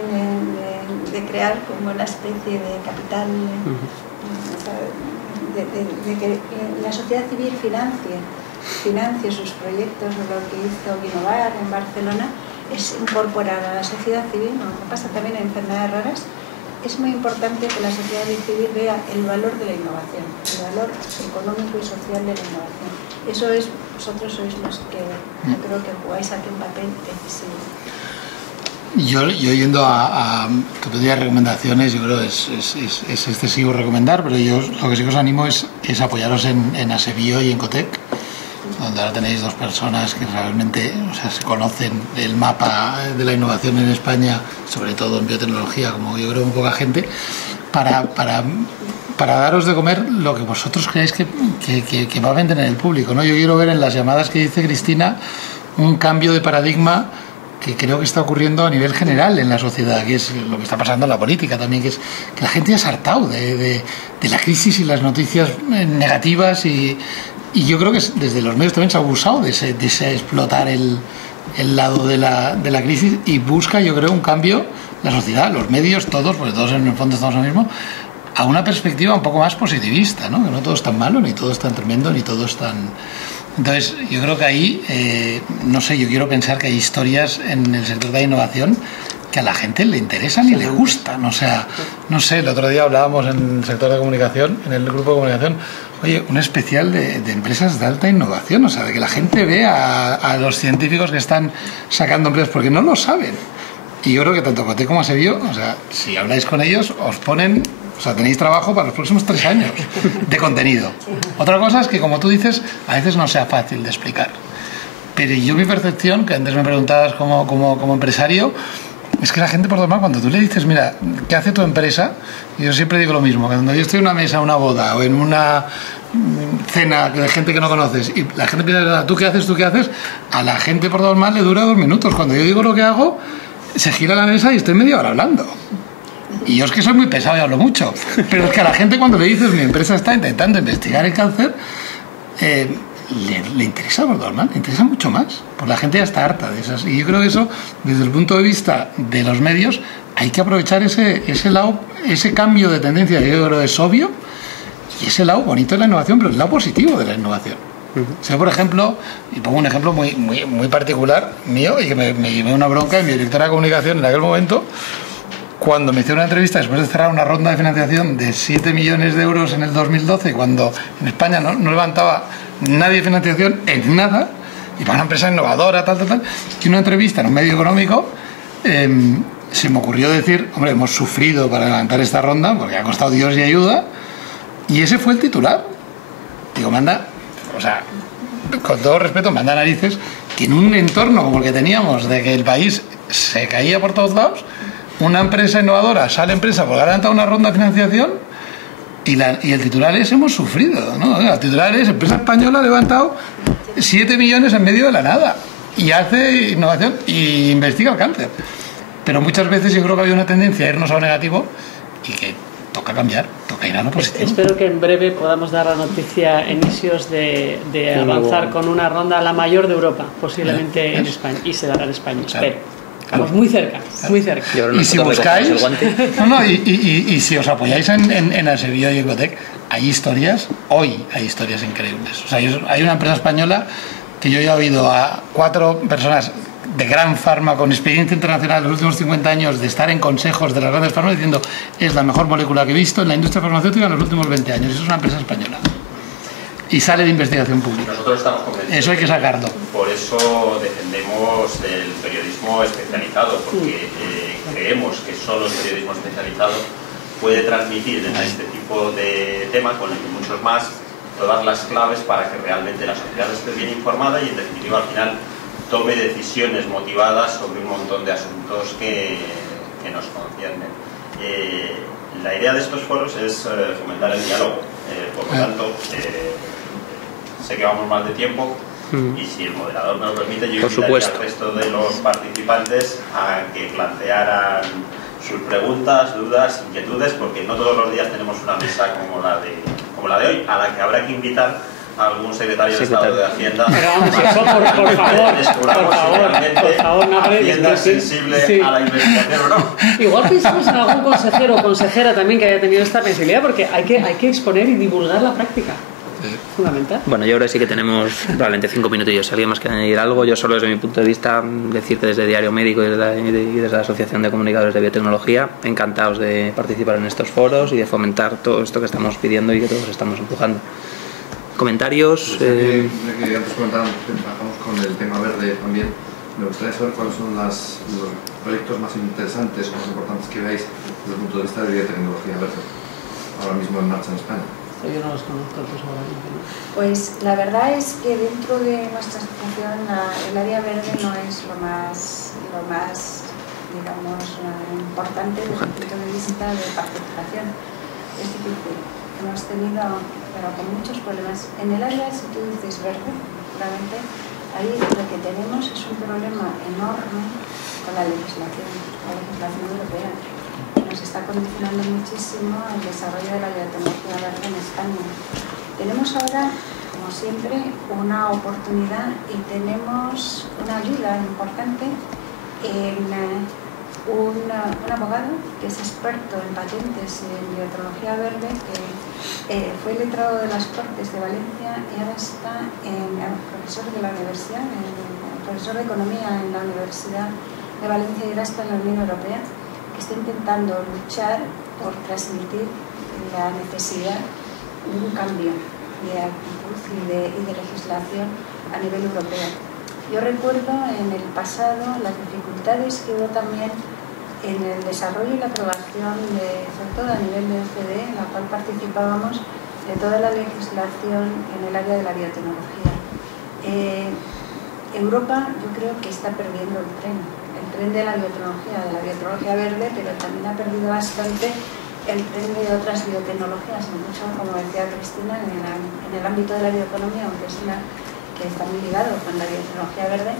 crear como una especie de capital, de que la sociedad civil financie sus proyectos, lo que hizo Guinovar en Barcelona, es incorporar a la sociedad civil, lo que pasa también en enfermedades raras, es muy importante que la sociedad civil vea el valor de la innovación, el valor económico y social de la innovación. Eso es, vosotros sois los que yo creo que jugáis aquí un papel decisivo. Yo yendo a que pedía recomendaciones, yo creo que es excesivo recomendar, pero yo lo que sí que os animo es apoyaros en Asebio y en Cotec, donde ahora tenéis dos personas que realmente, o sea, se conocen el mapa de la innovación en España, sobre todo en biotecnología, como yo creo muy poca gente, para daros de comer lo que vosotros creáis que va a vender en el público, ¿no? Yo quiero ver en las llamadas que dice Cristina un cambio de paradigma que creo que está ocurriendo a nivel general en la sociedad, que es lo que está pasando en la política también, que es que la gente ya se ha hartado de la crisis y las noticias negativas y yo creo que desde los medios también se ha abusado de ese explotar el lado de la crisis y busca, yo creo, un cambio, la sociedad, los medios, todos, porque todos en el fondo estamos lo mismo, a una perspectiva un poco más positivista, ¿no? Que no todo es tan malo, ni todo es tan tremendo, ni todo es tan... Entonces, yo creo que ahí, no sé, yo quiero pensar que hay historias en el sector de la innovación que a la gente le interesan y le gustan. O sea, no sé, el otro día hablábamos en el sector de comunicación, en el grupo de comunicación, oye, un especial de empresas de alta innovación, o sea, de que la gente vea a los científicos que están sacando empresas, porque no lo saben. Y yo creo que tanto Cotec como Asebio, o sea, si habláis con ellos, os ponen... O sea, tenéis trabajo para los próximos 3 años de contenido. Otra cosa es que, como tú dices, a veces no sea fácil de explicar. Pero yo mi percepción, que antes me preguntabas como empresario, es que la gente, por normal, cuando tú le dices, mira, ¿qué hace tu empresa? Y yo siempre digo lo mismo, que cuando yo estoy en una mesa, una boda o en una cena de gente que no conoces y la gente piensa, ¿tú qué haces? ¿Tú qué haces? A la gente, por normal, le dura 2 minutos. Cuando yo digo lo que hago, se gira la mesa y estoy media hora hablando. Y yo es que soy muy pesado y hablo mucho, pero es que a la gente cuando le dices mi empresa está intentando investigar el cáncer, le interesa, por normal, le interesa mucho más, porque la gente ya está harta de esas. Y yo creo que eso, desde el punto de vista de los medios, hay que aprovechar ese lado, ese cambio de tendencia, que yo creo que es obvio, y ese lado bonito de la innovación, pero el lado positivo de la innovación. O sea, por ejemplo, y pongo un ejemplo muy particular mío, y que me llevé una bronca en mi directora de comunicación en aquel momento, cuando me hicieron una entrevista después de cerrar una ronda de financiación de 7 millones de euros en el 2012, cuando en España no levantaba nadie financiación en nada, y para una empresa innovadora, tal, y una entrevista en un medio económico, se me ocurrió decir, hombre, hemos sufrido para levantar esta ronda, porque ha costado Dios y ayuda, y ese fue el titular. Digo, manda, o sea, con todo respeto, manda narices, que en un entorno como el que teníamos, de que el país se caía por todos lados, una empresa innovadora sale empresa porque ha levantado una ronda de financiación y el titular es hemos sufrido, ¿no? El titular es empresa española ha levantado 7 millones en medio de la nada y hace innovación y investiga el cáncer. Pero muchas veces yo creo que había una tendencia a irnos a lo negativo y que toca cambiar, toca ir a lo positivo. Espero que en breve podamos dar la noticia en Isios de avanzar con una ronda la mayor de Europa, posiblemente en España, y se dará en España, espero. Estamos muy cerca, muy cerca. Y si buscáis, y si os apoyáis en Asebio y en Cotec, hay historias increíbles. O sea, hay una empresa española que yo ya he oído a 4 personas de gran farma con experiencia internacional en los últimos 50 años de estar en consejos de las grandes farmas diciendo es la mejor molécula que he visto en la industria farmacéutica en los últimos 20 años. Eso es una empresa española. Y sale de investigación pública. Nosotros estamos convencidos. Eso hay que sacarlo. Por eso defendemos el periodismo especializado, porque creemos que solo el periodismo especializado puede transmitir en este tipo de temas, con muchos más, todas las claves para que realmente la sociedad esté bien informada y en definitiva al final tome decisiones motivadas sobre un montón de asuntos que nos conciernen. La idea de estos foros es fomentar el diálogo, por lo tanto sé que vamos mal de tiempo y si el moderador me lo permite yo invitaría al resto de los participantes a que plantearan sus preguntas, dudas, inquietudes, porque no todos los días tenemos una mesa como la de hoy, a la que habrá que invitar a algún secretario de Estado de Hacienda. Pero vamos, eso, por favor, no Hacienda sensible a la investigación o no. Igual pensamos en algún consejero o consejera también que haya tenido esta sensibilidad, porque hay que exponer y divulgar la práctica. fundamental. Bueno, yo creo que sí que tenemos probablemente 5 minutillos. Si alguien más quiere añadir algo, yo solo desde mi punto de vista decir que desde Diario Médico y desde la Asociación de Comunicadores de Biotecnología, encantados de participar en estos foros y de fomentar todo esto que estamos pidiendo y que todos estamos empujando. ¿Comentarios? Que antes comentábamos que trabajamos con el tema verde también. Me gustaría saber cuáles son los proyectos más interesantes o más importantes que veis desde el punto de vista de biotecnología verde ahora mismo en marcha en España. Yo no los conozco personalmente. Pues la verdad es que dentro de nuestra asociación el área verde no es lo más digamos, importante desde el punto de vista de participación. Es difícil. Hemos tenido, pero con muchos problemas. En el área, si tú dices verde, realmente ahí lo que tenemos es un problema enorme con la legislación europea. Nos está condicionando muchísimo el desarrollo de la biotecnología verde en España. Tenemos ahora, como siempre, una oportunidad y tenemos una ayuda importante en un abogado que es experto en patentes y en biotecnología verde, que fue letrado de las Cortes de Valencia y ahora está profesor de la universidad, profesor de economía en la Universidad de Valencia y ahora está en la Unión Europea, que está intentando luchar por transmitir la necesidad de un cambio de actitud y de legislación a nivel europeo. Yo recuerdo en el pasado las dificultades que hubo también en el desarrollo y la aprobación, sobre todo a nivel de OCDE, en la cual participábamos, de toda la legislación en el área de la biotecnología. Europa, yo creo que está perdiendo el tren de la biotecnología verde, pero también ha perdido bastante el tren de otras biotecnologías, mucho, como decía Cristina, en el ámbito de la bioeconomía, aunque es que está muy ligado con la biotecnología verde,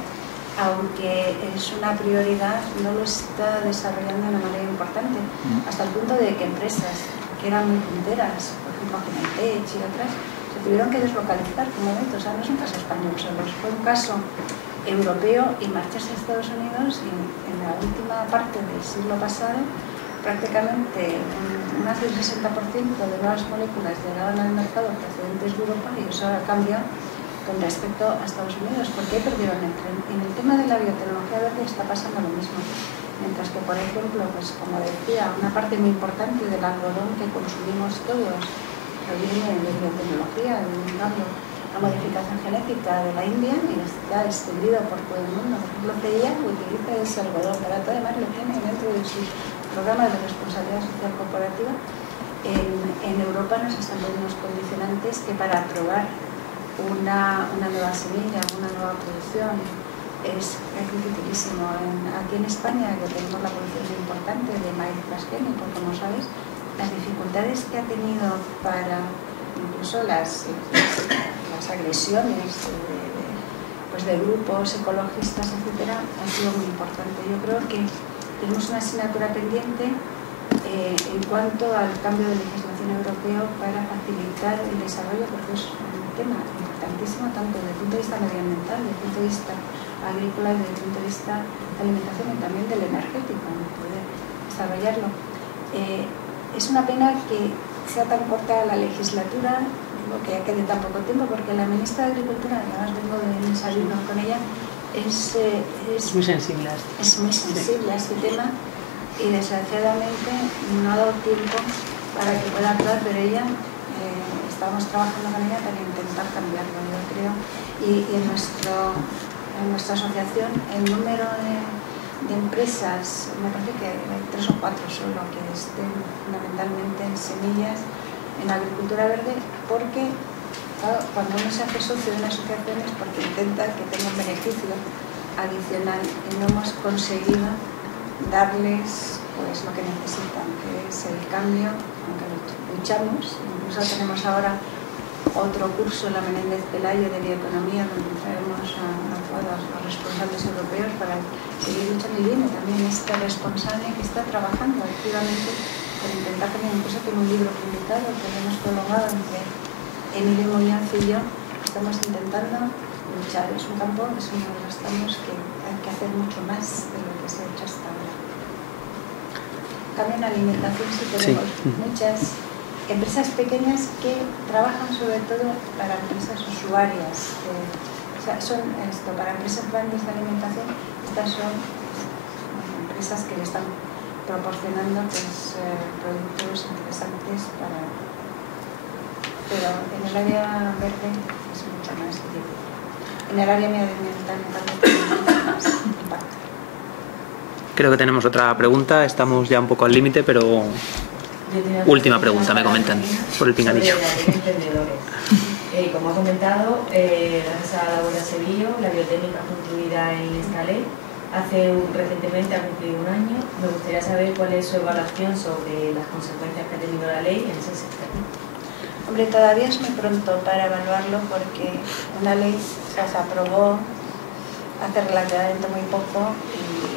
aunque es una prioridad, no lo está desarrollando de una manera importante, hasta el punto de que empresas que eran muy punteras, por ejemplo Genentech y otras, se tuvieron que deslocalizar por momentos. O sea, no es un caso español solo, fue un caso europeo y marcharse a Estados Unidos, y en la última parte del siglo pasado prácticamente más del 60% de nuevas moléculas llegaban al mercado procedentes de Europa, y eso ha cambiado con respecto a Estados Unidos, porque perdieron el tren. En el tema de la biotecnología verde está pasando lo mismo, mientras que, por ejemplo, pues como decía, una parte muy importante del algodón que consumimos todos proviene de biotecnología, la modificación genética de la India, y está extendido por todo el mundo. Por ejemplo, CIA utiliza ese algodón, pero además lo tiene dentro de sus programas de responsabilidad social corporativa. En Europa nos están poniendo unos condicionantes que para aprobar una nueva semilla, una nueva producción, es dificilísimo. Aquí en España, que tenemos la producción importante de maíz transgénico, como sabes, las dificultades que ha tenido para incluso las agresiones de grupos ecologistas, etcétera, han sido muy importantes. Yo creo que tenemos una asignatura pendiente en cuanto al cambio de legislación europeo para facilitar el desarrollo, porque es un tema importantísimo tanto desde el punto de vista medioambiental, desde el punto de vista agrícola y desde el punto de vista de alimentación y también del energético, poder desarrollarlo. Es una pena que sea tan corta la legislatura, digo que ya quede tan poco tiempo, porque la ministra de Agricultura, además vengo de un desayuno con ella, es muy sensible a este tema, y desgraciadamente no ha dado tiempo para que pueda actuar, pero ella, estamos trabajando con ella para intentar cambiarlo, yo creo, y en nuestra asociación el número de empresas, me parece que hay 3 o 4 solo que estén fundamentalmente en semillas, en agricultura verde, porque claro, cuando uno se hace socio de una asociación es porque intenta que tenga un beneficio adicional, y no hemos conseguido darles pues lo que necesitan, que es el cambio, aunque luchamos. Incluso tenemos ahora otro curso en la Menéndez Pelayo de bioeconomía, donde traemos a todos los responsables europeos para seguir luchando, y viene también este responsable que está trabajando activamente por intentar también, incluso tiene un libro publicado que hemos prolongado entre Emilio Muñoz y yo. Estamos intentando luchar, es un campo, es uno de los campos que hay que hacer mucho más de lo que se ha hecho hasta ahora. Cambio en alimentación sí tenemos muchas empresas pequeñas que trabajan sobre todo para empresas usuarias. O sea, son esto, para empresas grandes de alimentación, estas son empresas que le están proporcionando pues, productos interesantes para... Pero en el área verde es mucho más difícil. En el área medioambiental tiene más impacto. Creo que tenemos otra pregunta, estamos ya un poco al límite, pero última pregunta, me comentan, por el pinganillo. Como ha comentado, gracias a la labor de Sevilla, la biotécnica fue incluida en esta ley. Recientemente ha cumplido un año. Me gustaría saber cuál es su evaluación sobre las consecuencias que ha tenido la ley en ese sector. Hombre, todavía es muy pronto para evaluarlo porque una ley se aprobó hace relativamente muy poco y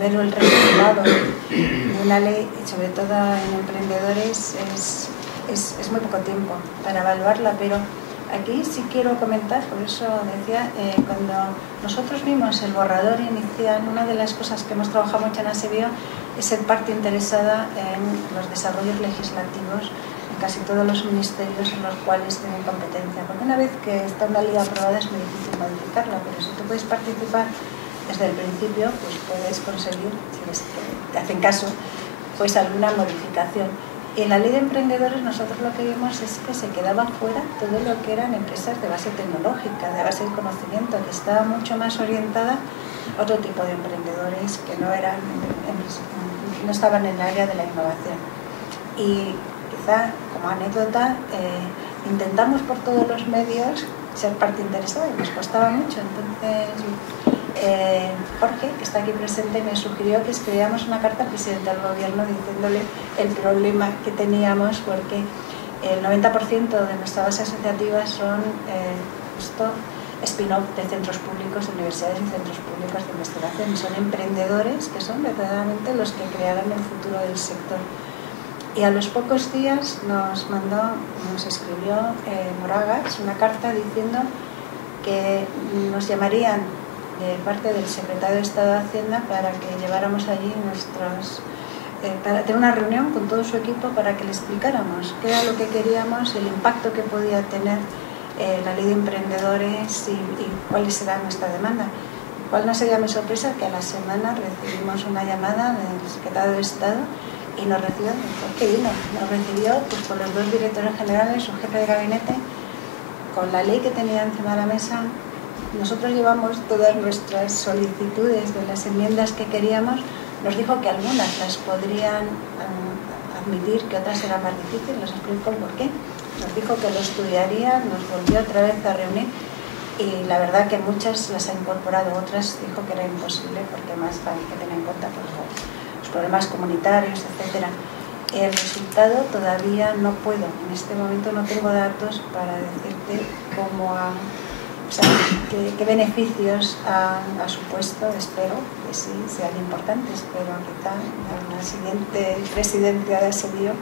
ver el resultado de una ley, sobre todo en emprendedores, es muy poco tiempo para evaluarla, pero aquí sí quiero comentar, por eso decía, cuando nosotros vimos el borrador inicial, una de las cosas que hemos trabajado mucho en ASEBIO es ser parte interesada en los desarrollos legislativos en casi todos los ministerios en los cuales tienen competencia, porque una vez que está una ley aprobada es muy difícil modificarla, pero si tú puedes participar desde el principio, pues puedes conseguir, si te hacen caso, pues alguna modificación. Y en la ley de emprendedores nosotros lo que vimos es que se quedaba fuera todo lo que eran empresas de base tecnológica, de base de conocimiento, que estaba mucho más orientada a otro tipo de emprendedores que no estaban en el área de la innovación. Y quizá como anécdota, intentamos por todos los medios ser parte interesada y nos costaba mucho. Entonces Jorge, que está aquí presente, me sugirió que escribiéramos una carta al presidente del gobierno diciéndole el problema que teníamos, porque el 90% de nuestra base asociativa son spin-off de centros públicos, de universidades y centros públicos de investigación. Son emprendedores que son verdaderamente los que crearán el futuro del sector. Y a los pocos días nos escribió Moragas una carta diciendo que nos llamarían de parte del secretario de Estado de Hacienda para que lleváramos allí para tener una reunión con todo su equipo para que le explicáramos qué era lo que queríamos, el impacto que podía tener la ley de emprendedores y cuál será nuestra demanda. ¿Cuál no sería mi sorpresa? Que a la semana recibimos una llamada del secretario de Estado y nos recibió, ¿por qué vino? Nos recibió pues, con los dos directores generales, su jefe de gabinete, con la ley que tenía encima de la mesa. Nosotros llevamos todas nuestras solicitudes de las enmiendas que queríamos, nos dijo que algunas las podrían admitir, que otras eran más difíciles, nos explicó por qué. Nos dijo que lo estudiaría, nos volvió otra vez a reunir y la verdad que muchas las ha incorporado, otras dijo que era imposible porque más hay que tener en cuenta pues, los problemas comunitarios, etc. El resultado todavía no puedo, en este momento no tengo datos para decirte cómo qué beneficios ha supuesto. Espero que sí sean importantes, pero quizá la siguiente presidencia de ASEBIO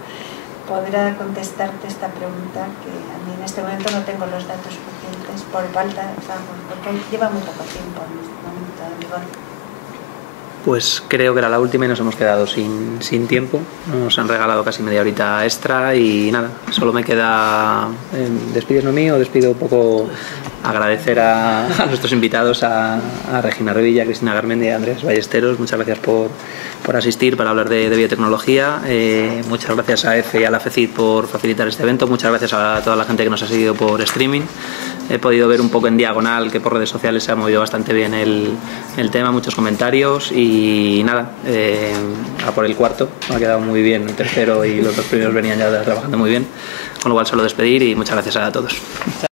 podrá contestarte esta pregunta, que a mí en este momento no tengo los datos suficientes por falta, porque lleva muy poco tiempo en este momento en vigor. Pues creo que era la última y nos hemos quedado sin tiempo. Nos han regalado casi media horita extra y nada, solo me queda ¿despides Noemí o despido un poco? Agradecer a nuestros invitados, a Regina Revilla, a Cristina Garmendia y a Andrés Ballesteros. Muchas gracias por asistir para hablar de biotecnología. Muchas gracias a EFE y a la FECIT por facilitar este evento. Muchas gracias a toda la gente que nos ha seguido por streaming. He podido ver un poco en diagonal que por redes sociales se ha movido bastante bien el tema, muchos comentarios y nada, a por el cuarto, me ha quedado muy bien el tercero y los dos primeros venían ya trabajando muy bien, con lo cual solo despedir y muchas gracias a todos.